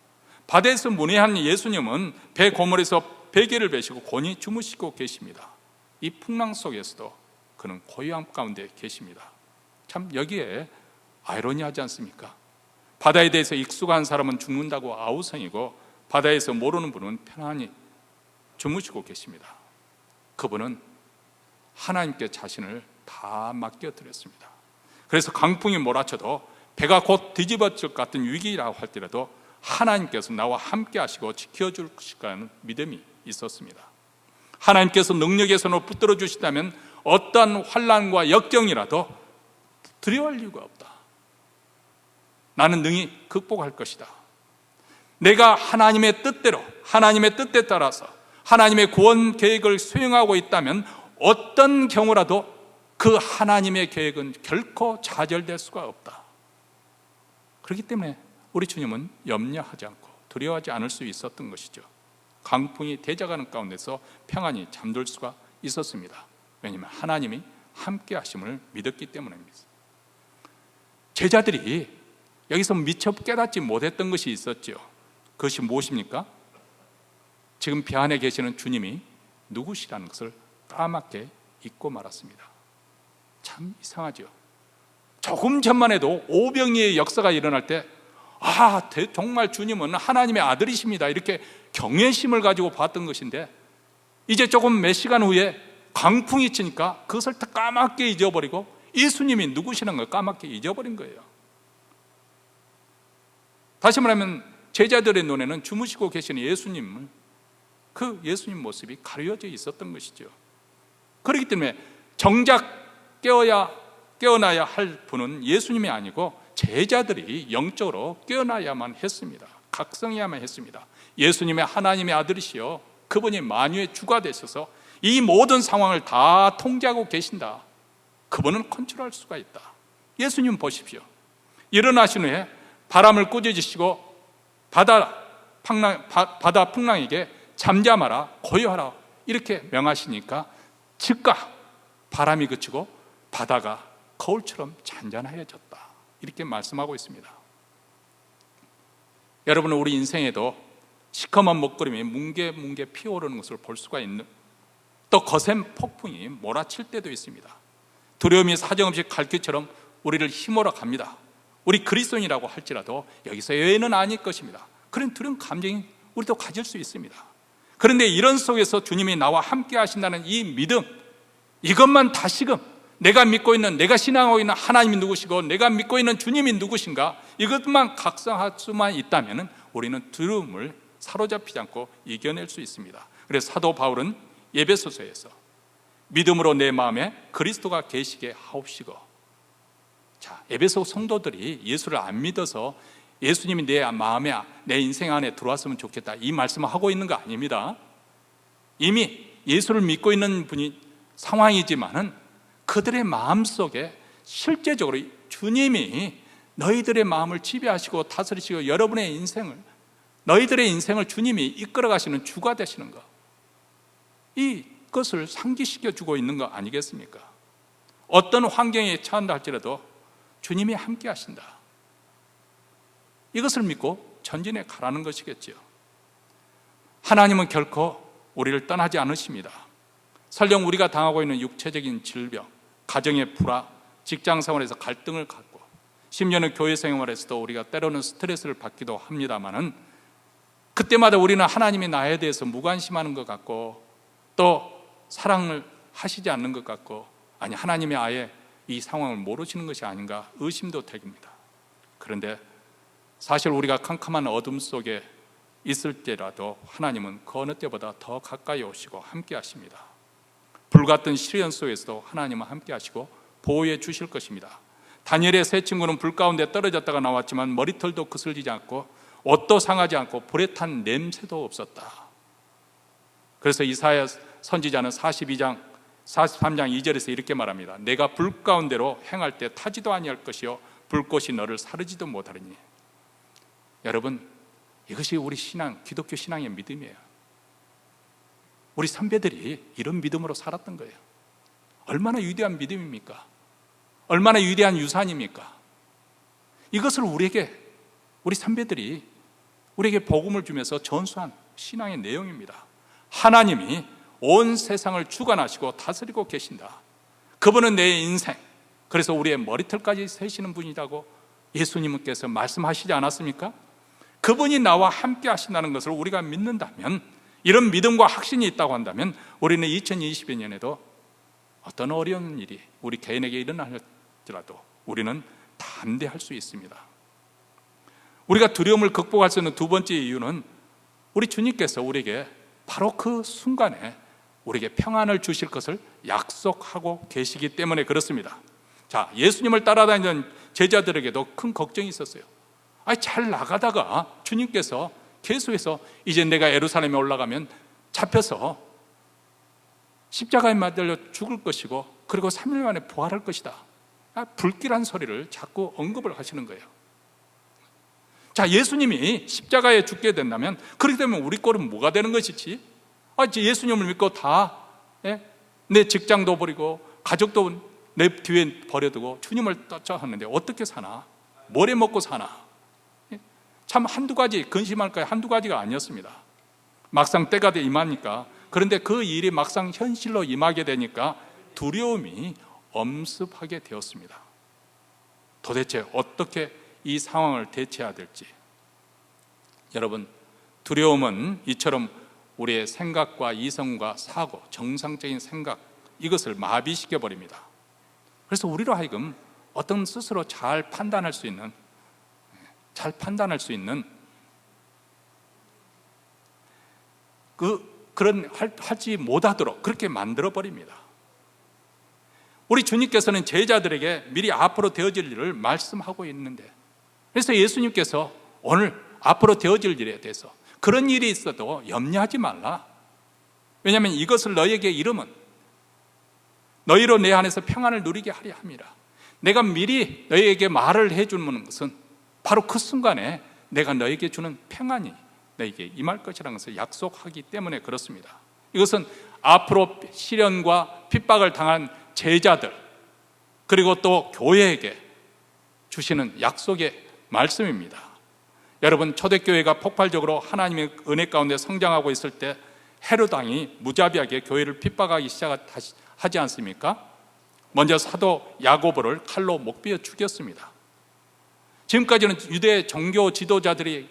바다에서 문외한 예수님은 배 고물에서 베개를 베시고 곤히 주무시고 계십니다. 이 풍랑 속에서도 그는 고요함 가운데 계십니다. 참 여기에 아이러니하지 않습니까? 바다에 대해서 익숙한 사람은 죽는다고 아우성이고 바다에서 모르는 분은 편안히 주무시고 계십니다. 그분은 하나님께 자신을 다 맡겨드렸습니다. 그래서 강풍이 몰아쳐도 배가 곧 뒤집어질 것 같은 위기라고 할지라도 하나님께서 나와 함께 하시고 지켜줄 것이라는 믿음이 있었습니다. 하나님께서 능력의 손으로 붙들어 주시다면 어떠한 환난과 역경이라도 두려워할 이유가 없다. 나는 능히 극복할 것이다. 내가 하나님의 뜻대로, 하나님의 뜻에 따라서 하나님의 구원 계획을 수행하고 있다면 어떤 경우라도 그 하나님의 계획은 결코 좌절될 수가 없다. 그렇기 때문에 우리 주님은 염려하지 않고 두려워하지 않을 수 있었던 것이죠. 강풍이 대적하는 가운데서 평안히 잠들 수가 있었습니다. 왜냐하면 하나님이 함께 하심을 믿었기 때문입니다. 제자들이 여기서 미처 깨닫지 못했던 것이 있었죠. 그것이 무엇입니까? 지금 배 안에 계시는 주님이 누구시라는 것을 까맣게 잊고 말았습니다. 참 이상하죠. 조금 전만 해도 오병이의 역사가 일어날 때 정말 주님은 하나님의 아들이십니다, 이렇게 경외심을 가지고 봤던 것인데 이제 조금 몇 시간 후에 강풍이 치니까 그것을 다 까맣게 잊어버리고 예수님이 누구시는 걸 까맣게 잊어버린 거예요. 다시 말하면 제자들의 눈에는 주무시고 계시는 예수님을, 그 예수님 모습이 가려져 있었던 것이죠. 그렇기 때문에 정작 깨어나야 할 분은 예수님이 아니고 제자들이 영적으로 깨어나야만 했습니다. 각성해야만 했습니다. 예수님의 하나님의 아들이시여 그분이 만유의 주가 되셔서 이 모든 상황을 다 통제하고 계신다. 그분은 컨트롤할 수가 있다. 예수님 보십시오. 일어나신 후에 바람을 꾸짖으시고 바다 풍랑에게 잠잠하라, 고요하라 이렇게 명하시니까 즉각 바람이 그치고 바다가 거울처럼 잔잔해졌다, 이렇게 말씀하고 있습니다. 여러분, 우리 인생에도 시커먼 먹구름이 뭉게뭉게 피어오르는 것을 볼 수가 있는, 또 거센 폭풍이 몰아칠 때도 있습니다. 두려움이 사정없이 갈퀴처럼 우리를 휘몰아 갑니다. 우리 그리스도인이라고 할지라도 여기서 예외는 아닐 것입니다. 그런 두려운 감정이 우리도 가질 수 있습니다. 그런데 이런 속에서 주님이 나와 함께 하신다는 이 믿음, 이것만 다시금 내가 믿고 있는, 내가 신앙하고 있는 하나님이 누구시고 내가 믿고 있는 주님이 누구신가, 이것만 각성할 수만 있다면 우리는 두려움을 사로잡히지 않고 이겨낼 수 있습니다. 그래서 사도 바울은 에베소서에서 믿음으로 내 마음에 그리스도가 계시게 하옵시고, 자, 에베소 성도들이 예수를 안 믿어서 예수님이 내 마음에, 내 인생 안에 들어왔으면 좋겠다, 이 말씀을 하고 있는 거 아닙니다. 이미 예수를 믿고 있는 분이 상황이지만은 그들의 마음속에 실제적으로 주님이 너희들의 마음을 지배하시고 다스리시고 여러분의 인생을, 너희들의 인생을 주님이 이끌어 가시는 주가 되시는 것, 이것을 상기시켜 주고 있는 거 아니겠습니까? 어떤 환경에 처한다 할지라도 주님이 함께 하신다, 이것을 믿고 전진해 가라는 것이겠지요. 하나님은 결코 우리를 떠나지 않으십니다. 설령 우리가 당하고 있는 육체적인 질병, 가정의 불화, 직장 생활에서 갈등을 갖고, 심지어는 교회 생활에서도 우리가 때로는 스트레스를 받기도 합니다만은, 그때마다 우리는 하나님이 나에 대해서 무관심하는 것 같고 또 사랑을 하시지 않는 것 같고, 아니 하나님이 아예 이 상황을 모르시는 것이 아닌가 의심도 됩니다. 그런데 사실 우리가 캄캄한 어둠 속에 있을 때라도 하나님은 그 어느 때보다 더 가까이 오시고 함께 하십니다. 불같은 시련 속에서도 하나님은 함께 하시고 보호해 주실 것입니다. 다니엘의 세 친구는 불 가운데 떨어졌다가 나왔지만 머리털도 그슬리지 않고 옷도 상하지 않고 불에 탄 냄새도 없었다. 그래서 이사야 선지자는 43장 2절에서 이렇게 말합니다. 내가 불 가운데로 행할 때 타지도 아니할 것이요 불꽃이 너를 사르지도 못하리니. 여러분, 이것이 우리 신앙, 기독교 신앙의 믿음이에요. 우리 선배들이 이런 믿음으로 살았던 거예요. 얼마나 위대한 믿음입니까? 얼마나 위대한 유산입니까? 이것을 우리 선배들이 우리에게 복음을 주면서 전수한 신앙의 내용입니다. 하나님이 온 세상을 주관하시고 다스리고 계신다. 그분은 내 인생, 그래서 우리의 머리털까지 세시는 분이라고 예수님께서 말씀하시지 않았습니까? 그분이 나와 함께 하신다는 것을 우리가 믿는다면, 이런 믿음과 확신이 있다고 한다면 우리는 2020년에도 어떤 어려운 일이 우리 개인에게 일어날지라도 우리는 담대할 수 있습니다. 우리가 두려움을 극복할 수 있는 두 번째 이유는 우리 주님께서 우리에게 바로 그 순간에 우리에게 평안을 주실 것을 약속하고 계시기 때문에 그렇습니다. 자, 예수님을 따라다니는 제자들에게도 큰 걱정이 있었어요. 잘 나가다가 주님께서 계속해서 이제 내가 예루살렘에 올라가면 잡혀서 십자가에 매달려 죽을 것이고 그리고 3일 만에 부활할 것이다. 불길한 소리를 자꾸 언급을 하시는 거예요. 자, 예수님이 십자가에 죽게 된다면, 그렇게 되면 우리 꼴은 뭐가 되는 것이지? 예수님을 믿고 다 내 직장도 버리고 가족도 내 뒤에 버려두고 주님을 쫓아하는데 어떻게 사나? 뭘 해 먹고 사나? 참 한두 가지, 근심할 거야 한두 가지가 아니었습니다. 막상 때가 돼 임하니까, 그런데 그 일이 막상 현실로 임하게 되니까 두려움이 엄습하게 되었습니다. 도대체 어떻게 이 상황을 대처해야 될지. 여러분, 두려움은 이처럼 우리의 생각과 이성과 사고, 정상적인 생각, 이것을 마비시켜 버립니다. 그래서 우리로 하여금 어떤 스스로 잘 판단할 수 있는 그런 하지 못하도록 그렇게 만들어 버립니다. 우리 주님께서는 제자들에게 미리 앞으로 되어질 일을 말씀하고 있는데, 그래서 예수님께서 오늘 앞으로 되어질 일에 대해서 그런 일이 있어도 염려하지 말라. 왜냐하면 이것을 너희에게 이름은 너희로 내 안에서 평안을 누리게 하려 함이라. 내가 미리 너희에게 말을 해주는 것은 바로 그 순간에 내가 너희에게 주는 평안이 너희에게 임할 것이라는 것을 약속하기 때문에 그렇습니다. 이것은 앞으로 시련과 핍박을 당한 제자들, 그리고 또 교회에게 주시는 약속의 말씀입니다. 여러분, 초대교회가 폭발적으로 하나님의 은혜 가운데 성장하고 있을 때 헤롯 왕이 무자비하게 교회를 핍박하기 시작하지 않습니까? 먼저 사도 야고보를 칼로 목베어 죽였습니다. 지금까지는 유대 종교 지도자들이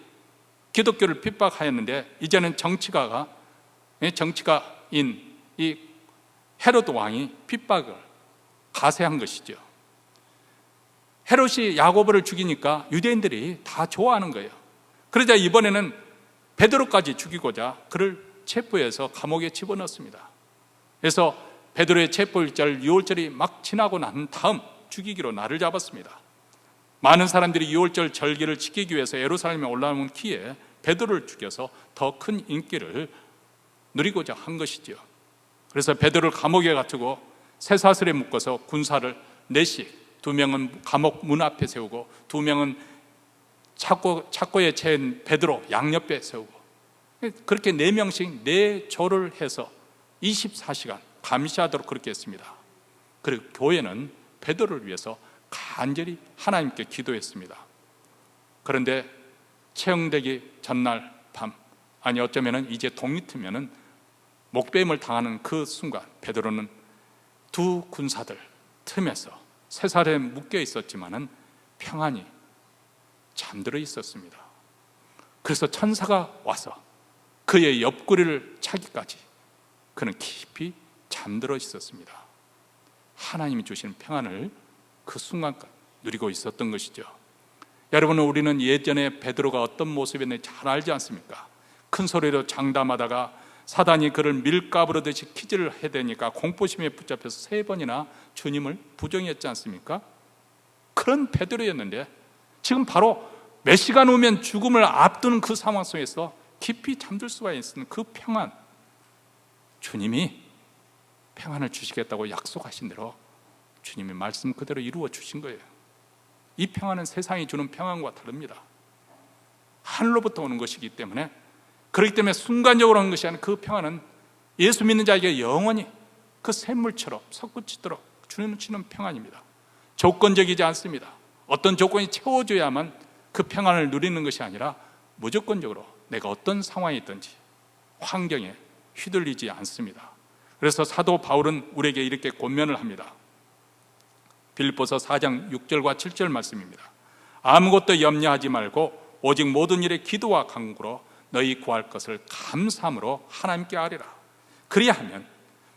기독교를 핍박하였는데, 이제는 정치가인 이 헤롯 왕이 핍박을 가세한 것이죠. 헤롯이 야고보를 죽이니까 유대인들이 다 좋아하는 거예요. 그러자 이번에는 베드로까지 죽이고자 그를 체포해서 감옥에 집어넣습니다. 그래서 베드로의 체포일절 6월절이 막 지나고 난 다음 죽이기로 날을 잡았습니다. 많은 사람들이 6월절 절기를 지키기 위해서 예루살렘에 올라온 키에 베드로를 죽여서 더 큰 인기를 누리고자 한 것이죠. 그래서 베드로를 감옥에 갇히고 쇠사슬에 묶어서 군사를 4씩, 2명은 감옥 문 앞에 세우고 2명은 착고에 채인 베드로 양옆에 세우고, 그렇게 4명씩 4조를 해서 24시간 감시하도록 그렇게 했습니다. 그리고 교회는 베드로를 위해서 간절히 하나님께 기도했습니다. 그런데 채용되기 전날 밤, 아니 어쩌면 이제 동이트면은 목배임을 당하는 그 순간, 베드로는 두 군사들 틈에서 쇠사슬에 묶여 있었지만은 평안히 잠들어 있었습니다. 그래서 천사가 와서 그의 옆구리를 차기까지 그는 깊이 잠들어 있었습니다. 하나님이 주시는 평안을 그 순간까지 누리고 있었던 것이죠. 여러분, 우리는 예전에 베드로가 어떤 모습이었는지 잘 알지 않습니까? 큰 소리로 장담하다가 사단이 그를 밀가부르듯이 퀴즈를 해대니까 공포심에 붙잡혀서 3번이나 주님을 부정했지 않습니까? 그런 베드로였는데 지금 바로 몇 시간 후면 죽음을 앞두는 그 상황 속에서 깊이 잠들 수가 있는 그 평안, 주님이 평안을 주시겠다고 약속하신 대로 주님의 말씀 그대로 이루어 주신 거예요. 이 평안은 세상이 주는 평안과 다릅니다. 하늘로부터 오는 것이기 때문에, 그렇기 때문에 순간적으로 하는 것이 아니라 그 평안은 예수 믿는 자에게 영원히 그 샘물처럼 솟구치도록 주님을 주는 평안입니다. 조건적이지 않습니다. 어떤 조건이 채워져야만 그 평안을 누리는 것이 아니라 무조건적으로 내가 어떤 상황에 있든지 환경에 휘둘리지 않습니다. 그래서 사도 바울은 우리에게 이렇게 권면을 합니다. 빌립보서 4장 6절과 7절 말씀입니다. 아무것도 염려하지 말고 오직 모든 일에 기도와 간구로 너희 구할 것을 감사함으로 하나님께 아뢰라. 그리하면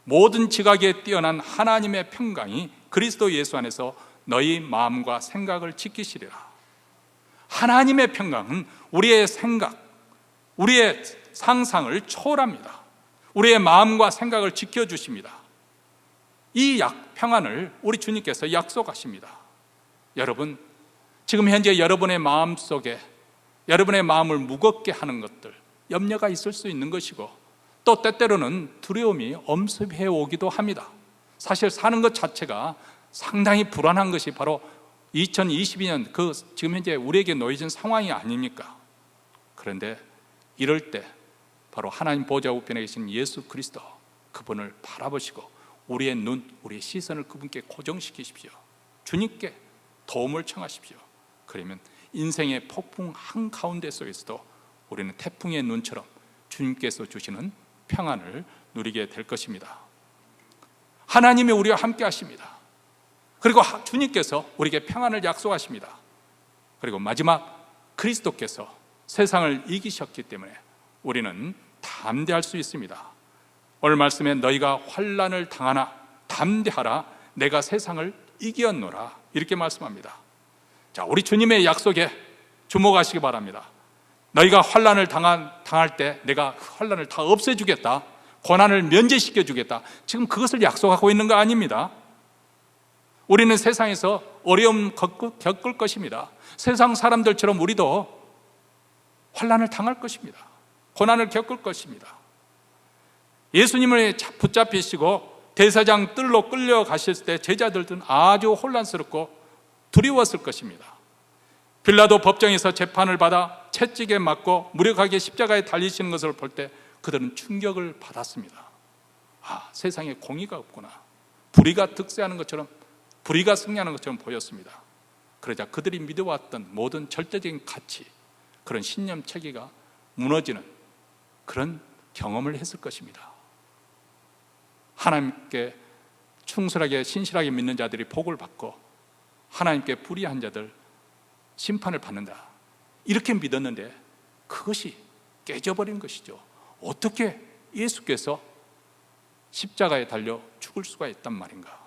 모든 지각에 뛰어난 하나님의 평강이 그리스도 예수 안에서 너희 마음과 생각을 지키시리라. 하나님의 평강은 우리의 생각, 우리의 상상을 초월합니다. 우리의 마음과 생각을 지켜주십니다. 이 평안을 우리 주님께서 약속하십니다. 여러분, 지금 현재 여러분의 마음 속에 여러분의 마음을 무겁게 하는 것들, 염려가 있을 수 있는 것이고, 또 때때로는 두려움이 엄습해 오기도 합니다. 사실 사는 것 자체가 상당히 불안한 것이 바로 2022년 그 지금 현재 우리에게 놓여진 상황이 아닙니까? 그런데 이럴 때 바로 하나님 보좌 우편에 계신 예수 그리스도, 그분을 바라보시고 우리의 눈, 우리의 시선을 그분께 고정시키십시오. 주님께 도움을 청하십시오. 그러면 인생의 폭풍 한가운데 속에서도 우리는 태풍의 눈처럼 주님께서 주시는 평안을 누리게 될 것입니다. 하나님이 우리와 함께 하십니다. 그리고 주님께서 우리에게 평안을 약속하십니다. 그리고 마지막 그리스도께서 세상을 이기셨기 때문에 우리는 담대할 수 있습니다. 오늘 말씀에 너희가 환난을 당하나 담대하라, 내가 세상을 이겼노라, 이렇게 말씀합니다. 자, 우리 주님의 약속에 주목하시기 바랍니다. 너희가 환난을 당할 때 내가 환난을 다 없애주겠다, 고난을 면제시켜 주겠다, 지금 그것을 약속하고 있는 거 아닙니다. 우리는 세상에서 어려움 겪을 것입니다. 세상 사람들처럼 우리도 환난을 당할 것입니다. 고난을 겪을 것입니다. 예수님을 붙잡히시고 대사장 뜰로 끌려가셨을 때 제자들은 아주 혼란스럽고 두려웠을 것입니다. 빌라도 법정에서 재판을 받아 채찍에 맞고 무력하게 십자가에 달리시는 것을 볼 때 그들은 충격을 받았습니다. 아, 세상에 공의가 없구나. 불의가 득세하는 것처럼, 불의가 승리하는 것처럼 보였습니다. 그러자 그들이 믿어왔던 모든 절대적인 가치, 그런 신념 체계가 무너지는 그런 경험을 했을 것입니다. 하나님께 충실하게 신실하게 믿는 자들이 복을 받고 하나님께 불의한 자들 심판을 받는다, 이렇게 믿었는데 그것이 깨져버린 것이죠. 어떻게 예수께서 십자가에 달려 죽을 수가 있단 말인가.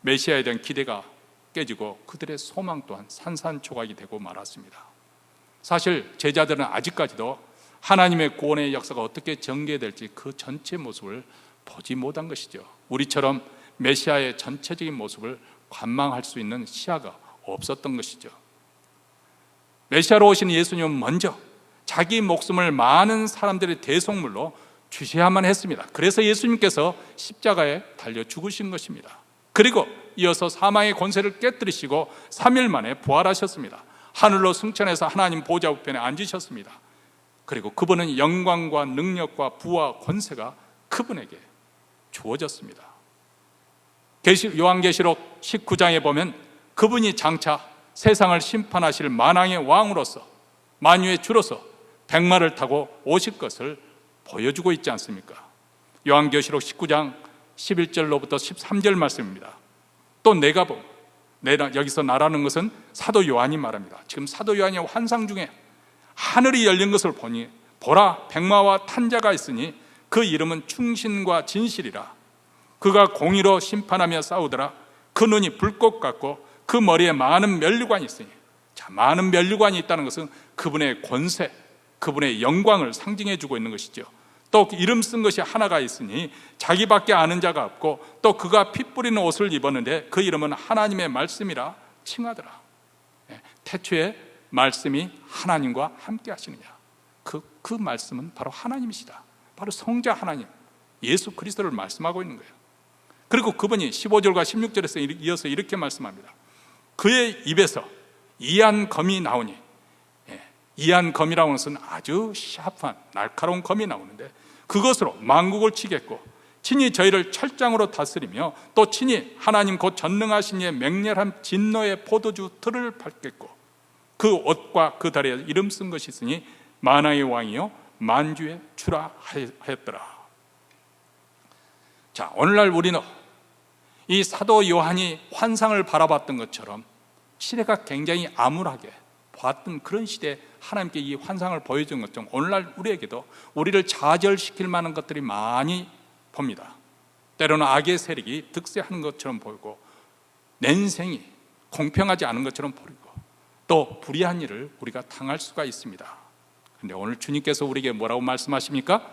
메시아에 대한 기대가 깨지고 그들의 소망 또한 산산조각이 되고 말았습니다. 사실 제자들은 아직까지도 하나님의 구원의 역사가 어떻게 전개될지 그 전체 모습을 보지 못한 것이죠. 우리처럼 메시아의 전체적인 모습을 관망할 수 있는 시야가 없었던 것이죠. 메시아로 오신 예수님은 먼저 자기 목숨을 많은 사람들의 대속물로 주셔야만 했습니다. 그래서 예수님께서 십자가에 달려 죽으신 것입니다. 그리고 이어서 사망의 권세를 깨뜨리시고 3일 만에 부활하셨습니다. 하늘로 승천해서 하나님 보좌 우편에 앉으셨습니다. 그리고 그분은 영광과 능력과 부와 권세가 그분에게 주어졌습니다. 요한계시록 19장에 보면 그분이 장차 세상을 심판하실 만왕의 왕으로서, 만유의 주로서 백마를 타고 오실 것을 보여주고 있지 않습니까? 요한계시록 19장 11절로부터 13절 말씀입니다. 또 내가 여기서 나라는 것은 사도 요한이 말합니다. 지금 사도 요한이 환상 중에 하늘이 열린 것을 보니 보라, 백마와 탄 자가 있으니 그 이름은 충신과 진실이라. 그가 공의로 심판하며 싸우더라. 그 눈이 불꽃 같고 그 머리에 많은 면류관이 있으니, 자, 많은 면류관이 있다는 것은 그분의 권세, 그분의 영광을 상징해 주고 있는 것이죠. 또 이름 쓴 것이 하나가 있으니 자기밖에 아는 자가 없고 또 그가 피 뿌리는 옷을 입었는데 그 이름은 하나님의 말씀이라 칭하더라. 태초에 말씀이 하나님과 함께 하시느냐, 그 말씀은 바로 하나님이시다. 바로 성자 하나님 예수 그리스도를 말씀하고 있는 거예요. 그리고 그분이 15절과 16절에서 이어서 이렇게 말씀합니다. 그의 입에서 이한 검이 나오니, 이한 검이라고 하는 것은 아주 샤프한 날카로운 검이 나오는데 그것으로 만국을 치겠고 친히 저희를 철장으로 다스리며 또 친히 하나님 곧 전능하신 이의 맹렬한 진노의 포도주 틀을 밟겠고 그 옷과 그 다리에 이름 쓴 것이 있으니 만왕의 왕이요 만주의 주라 하였더라. 자, 오늘날 우리는 이 사도 요한이 환상을 바라봤던 것처럼 시대가 굉장히 암울하게 봤던 그런 시대에 하나님께 이 환상을 보여준 것처럼 오늘날 우리에게도 우리를 좌절시킬 만한 것들이 많이 봅니다. 때로는 악의 세력이 득세하는 것처럼 보이고 낸생이 공평하지 않은 것처럼 보이고 또 불의한 일을 우리가 당할 수가 있습니다. 그런데 오늘 주님께서 우리에게 뭐라고 말씀하십니까?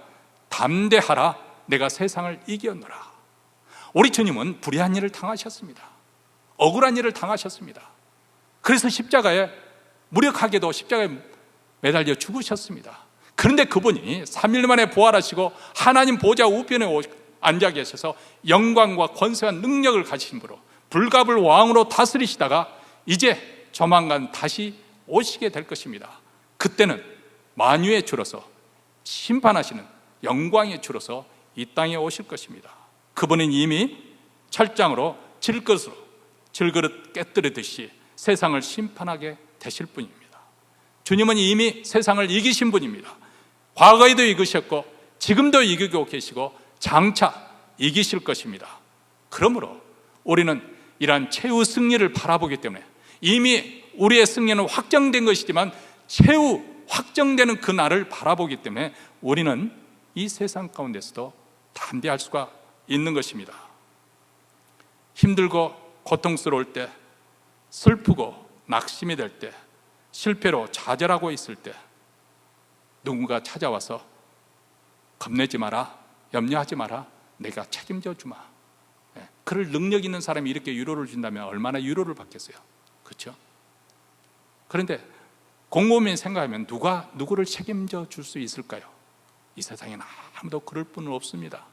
담대하라, 내가 세상을 이겼노라. 우리 주님은 불의한 일을 당하셨습니다. 억울한 일을 당하셨습니다. 그래서 십자가에 무력하게도 십자가에 매달려 죽으셨습니다. 그런데 그분이 3일 만에 부활하시고 하나님 보좌 우편에 앉아 계셔서 영광과 권세와 능력을 가지신 분으로 불갑을 왕으로 다스리시다가 이제 조만간 다시 오시게 될 것입니다. 그때는 만유의 주로서 심판하시는 영광의 주로서 이 땅에 오실 것입니다. 그분은 이미 철장으로 질그릇 깨뜨리듯이 세상을 심판하게 되실 분입니다. 주님은 이미 세상을 이기신 분입니다. 과거에도 이기셨고 지금도 이기고 계시고 장차 이기실 것입니다. 그러므로 우리는 이러한 최후 승리를 바라보기 때문에 이미 우리의 승리는 확정된 것이지만 최후 확정되는 그 날을 바라보기 때문에 우리는 이 세상 가운데서도 담대할 수가 있는 것입니다. 힘들고 고통스러울 때, 슬프고 낙심이 될 때, 실패로 좌절하고 있을 때 누군가 찾아와서 겁내지 마라, 염려하지 마라, 내가 책임져 주마. 그럴 능력 있는 사람이 이렇게 위로를 준다면 얼마나 위로를 받겠어요. 그렇죠? 그런데 곰곰이 생각하면 누가 누구를 책임져 줄 수 있을까요? 이 세상에는 아무도 그럴 분은 없습니다.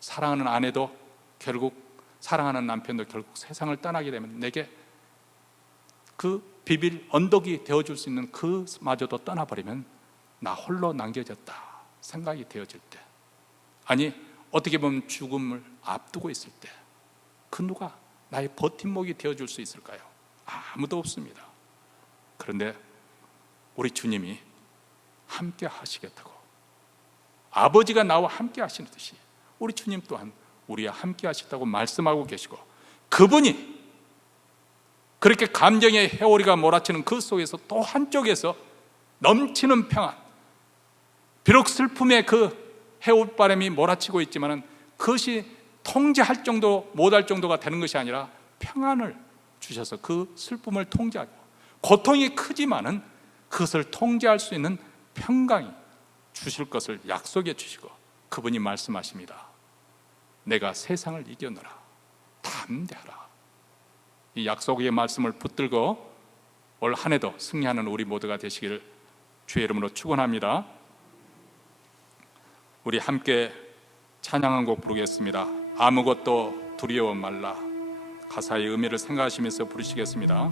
사랑하는 아내도 결국, 사랑하는 남편도 결국 세상을 떠나게 되면 내게 그 비빌 언덕이 되어줄 수 있는 그마저도 떠나버리면 나 홀로 남겨졌다 생각이 되어질 때, 아니 어떻게 보면 죽음을 앞두고 있을 때 그 누가 나의 버팀목이 되어줄 수 있을까요? 아무도 없습니다. 그런데 우리 주님이 함께 하시겠다고, 아버지가 나와 함께 하시는 듯이 우리 주님 또한 우리와 함께 하시다고 말씀하고 계시고, 그분이 그렇게 감정의 회오리가 몰아치는 그 속에서 또 한쪽에서 넘치는 평안, 비록 슬픔의 그 해오바람이 몰아치고 있지만 그것이 통제할 정도 못할 정도가 되는 것이 아니라 평안을 주셔서 그 슬픔을 통제하고, 고통이 크지만은 그것을 통제할 수 있는 평강이 주실 것을 약속해 주시고, 그분이 말씀하십니다. 내가 세상을 이겨노라, 담대하라. 이 약속의 말씀을 붙들고 올 한 해도 승리하는 우리 모두가 되시기를 주의 이름으로 축원합니다. 우리 함께 찬양한 곡 부르겠습니다. 아무것도 두려워 말라. 가사의 의미를 생각하시면서 부르시겠습니다.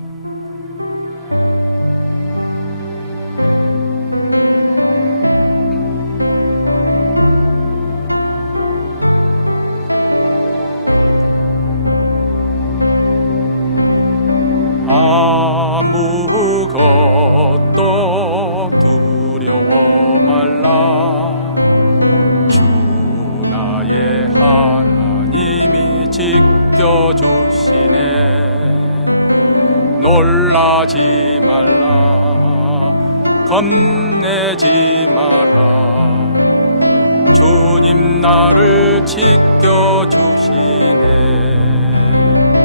아무것도 두려워 말라. 주 나의 하나님이 지켜주시네. 놀라지 말라, 겁내지 마라. 주님 나를 지켜주시네.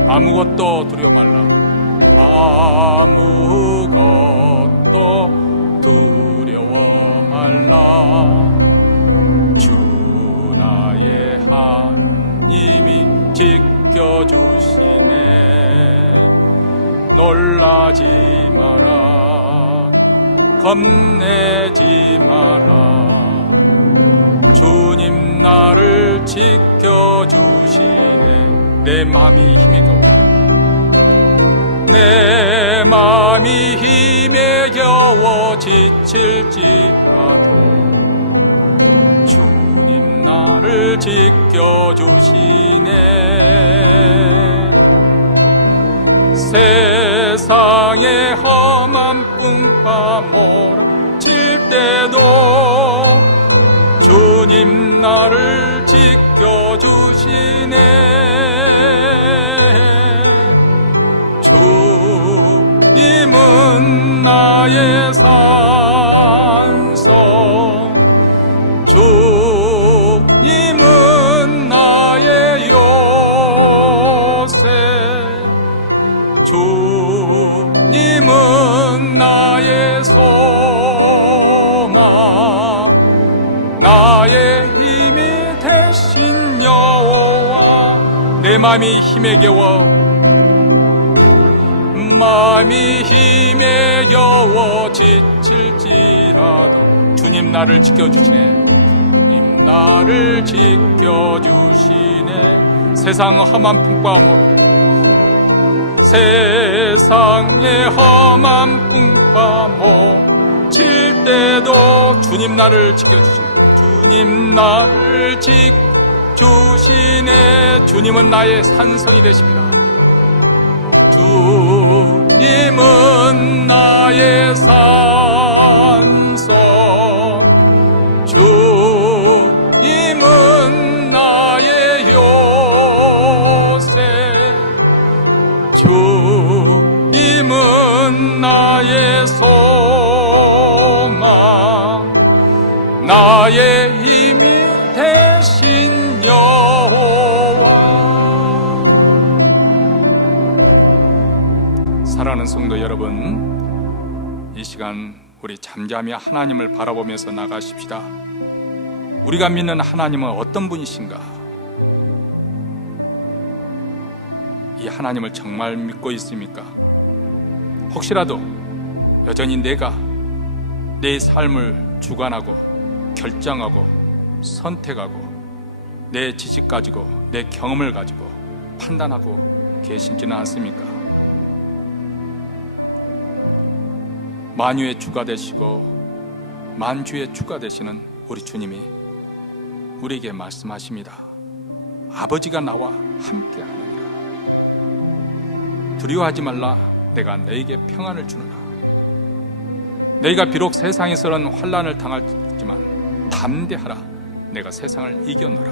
아무것도 두려워 말라. 아무것도 두려워 놀라지 마라, 겁내지 마라. 주님 나를 지켜주시네. 내 마음이 힘에 겨워, 내 마음이 힘에 겨워 지칠지라도 주님 나를 지켜주시네. 세상의 험한 풍파 몰아칠 때도 주님 나를 지켜주시네. 주님은 나의 산성, 주님은 나의 요새, 주님은 나의 소망, 나의 힘이 되신 여호와. 내 마음이 힘에 겨워, 마음이 힘에 겨워 지칠지라도 주님 나를 지켜주시네. 주님 나를 지켜주시네. 세상 험한 풍파 세상의 험한 풍파 칠 때도 주님 나를 지켜주시네. 주님 나를 지켜주시네. 주님은 나의 산성이 되십니다. 주님은 나의 산성, 주님은 나의 요새, 주님은 나의 소망, 나의 힘이 되신 여호와. 사랑하는 성도 여러분, 이 시간 우리 잠잠히 하나님을 바라보면서 나가십시다. 우리가 믿는 하나님은 어떤 분이신가? 이 하나님을 정말 믿고 있습니까? 혹시라도 여전히 내가 내 삶을 주관하고 결정하고 선택하고 내 지식 가지고 내 경험을 가지고 판단하고 계시지는 않습니까? 만유의 주가 되시고 만주의 주가 되시는 우리 주님이 우리에게 말씀하십니다. 아버지가 나와 함께 하느니라. 두려워하지 말라. 내가 너에게 평안을 주노라. 너희가 비록 세상에서는 환난을 당하지만 담대하라. 내가 세상을 이겨노라.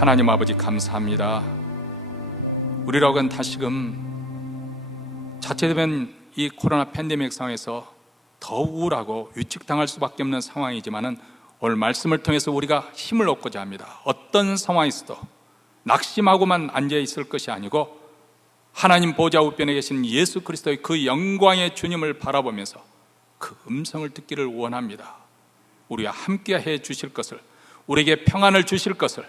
하나님 아버지 감사합니다. 우리라고는 다시금 자체되면 이 코로나 팬데믹 상황에서 더 우울하고 위축당할 수밖에 없는 상황이지만은 오늘 말씀을 통해서 우리가 힘을 얻고자 합니다. 어떤 상황에서도 낙심하고만 앉아 있을 것이 아니고 하나님 보좌 우편에 계신 예수 그리스도의 그 영광의 주님을 바라보면서 그 음성을 듣기를 원합니다. 우리와 함께 해 주실 것을, 우리에게 평안을 주실 것을,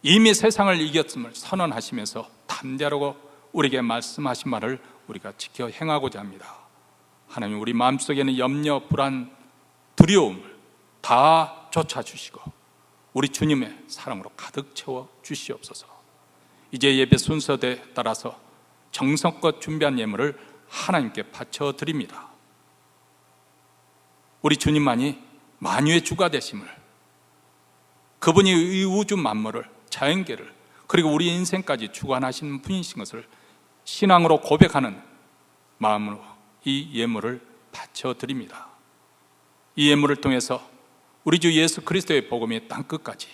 이미 세상을 이겼음을 선언하시면서 담대하고 우리에게 말씀하신 말을 우리가 지켜 행하고자 합니다. 하나님, 우리 마음속에는 염려, 불안, 두려움을 다 쫓아주시고 우리 주님의 사랑으로 가득 채워 주시옵소서. 이제 예배 순서에 따라서 정성껏 준비한 예물을 하나님께 바쳐드립니다. 우리 주님만이 만유의 주가 되심을, 그분이 이 우주 만물을, 자연계를, 그리고 우리 인생까지 주관하시는 분이신 것을 신앙으로 고백하는 마음으로 이 예물을 바쳐드립니다. 이 예물을 통해서 우리 주 예수 그리스도의 복음이 땅끝까지,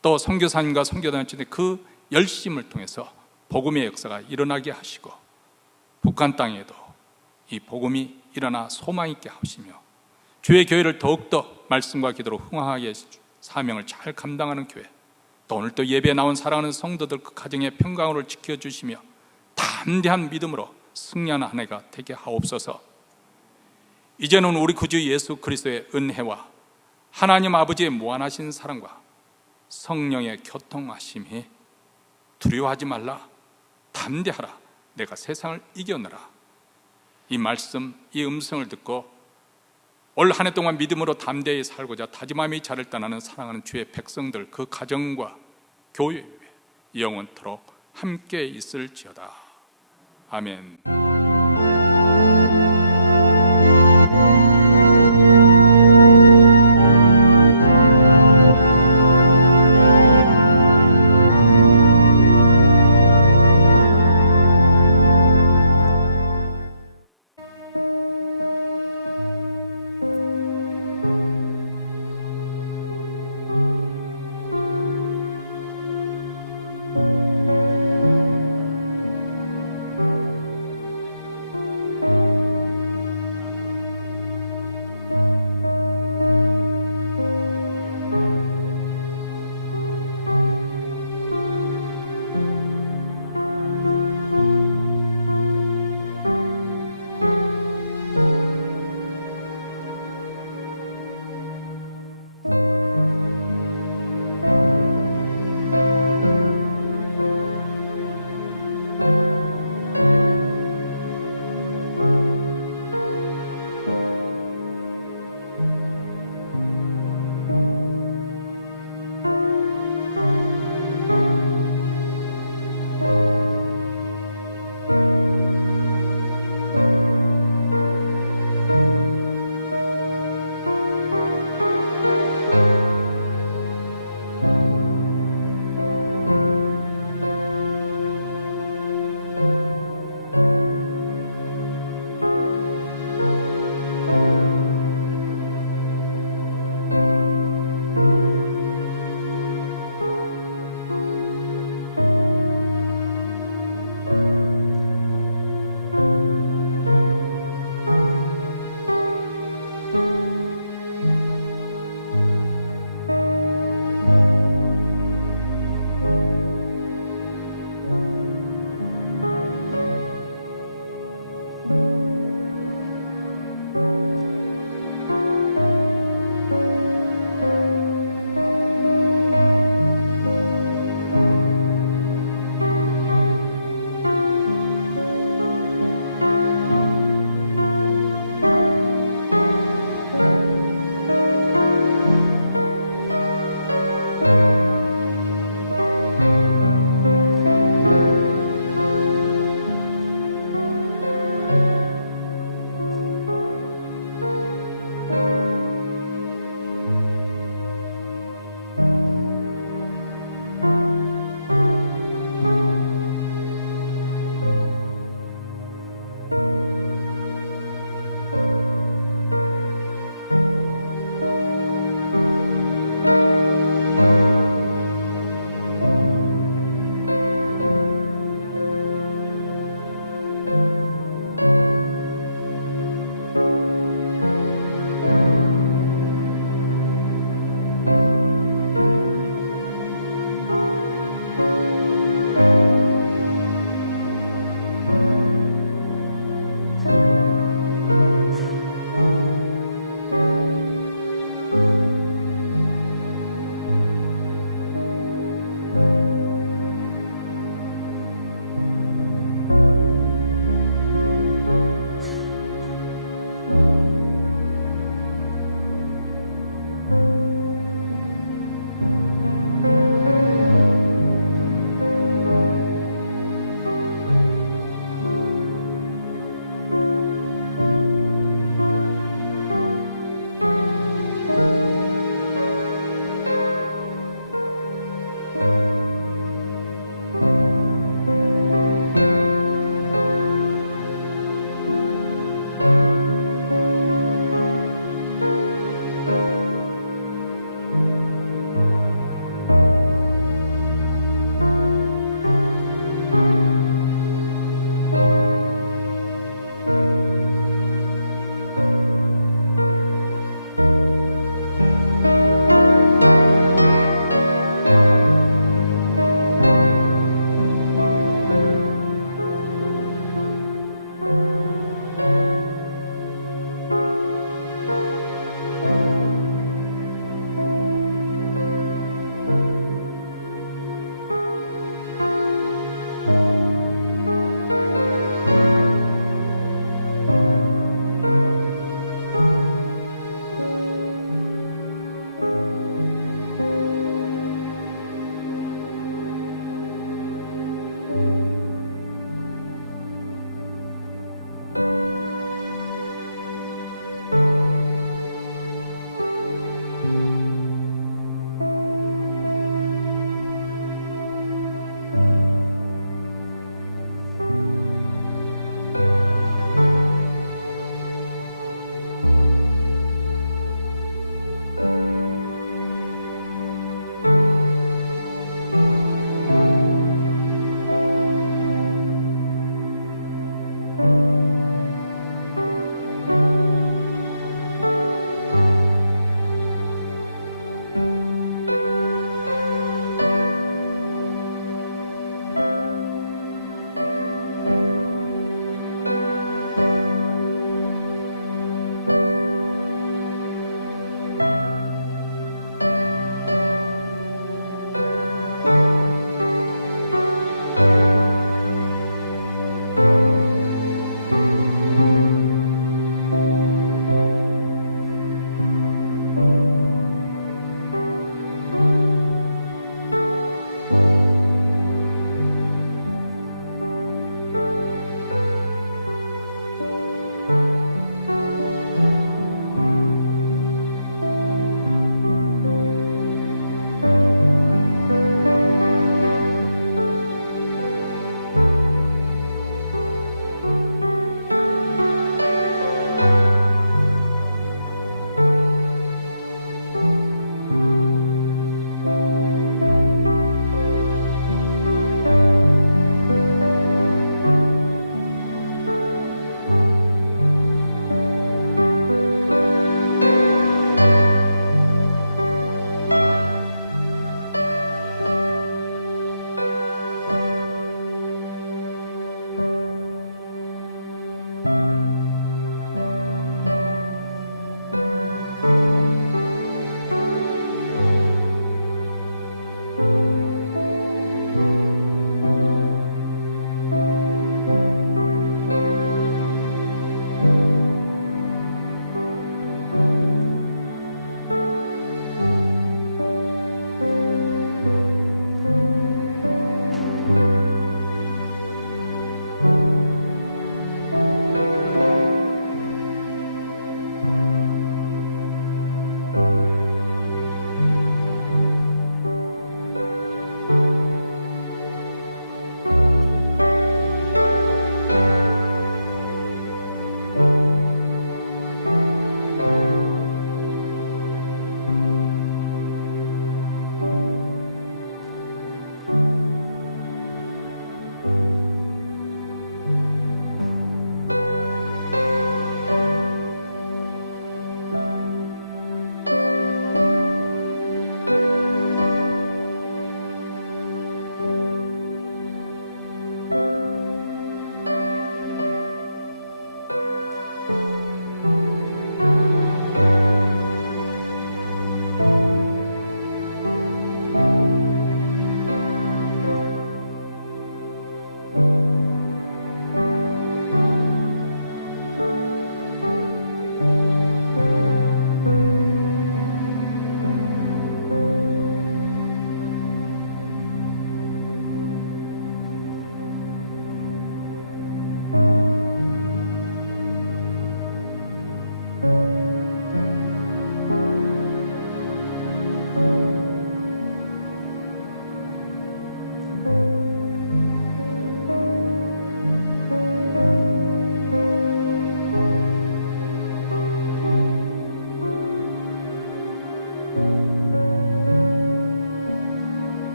또 선교사님과 선교단체의 그 열심을 통해서 복음의 역사가 일어나게 하시고 북한 땅에도 이 복음이 일어나 소망 있게 하시며 주의 교회를 더욱더 말씀과 기도로 흥황하게 사명을 잘 감당하는 교회, 또 오늘 또 예배에 나온 사랑하는 성도들 그 가정의 평강을 지켜주시며 담대한 믿음으로 승리하는 한 해가 되게 하옵소서. 이제는 우리 구주 예수 그리스도의 은혜와 하나님 아버지의 무한하신 사랑과 성령의 교통하심이 두려워하지 말라, 담대하라, 내가 세상을 이겨내라. 이 말씀, 이 음성을 듣고 올 한 해 동안 믿음으로 담대히 살고자 다짐함이 자를 떠나는 사랑하는 주의 백성들, 그 가정과 교회 영원토록 함께 있을지어다. 아멘.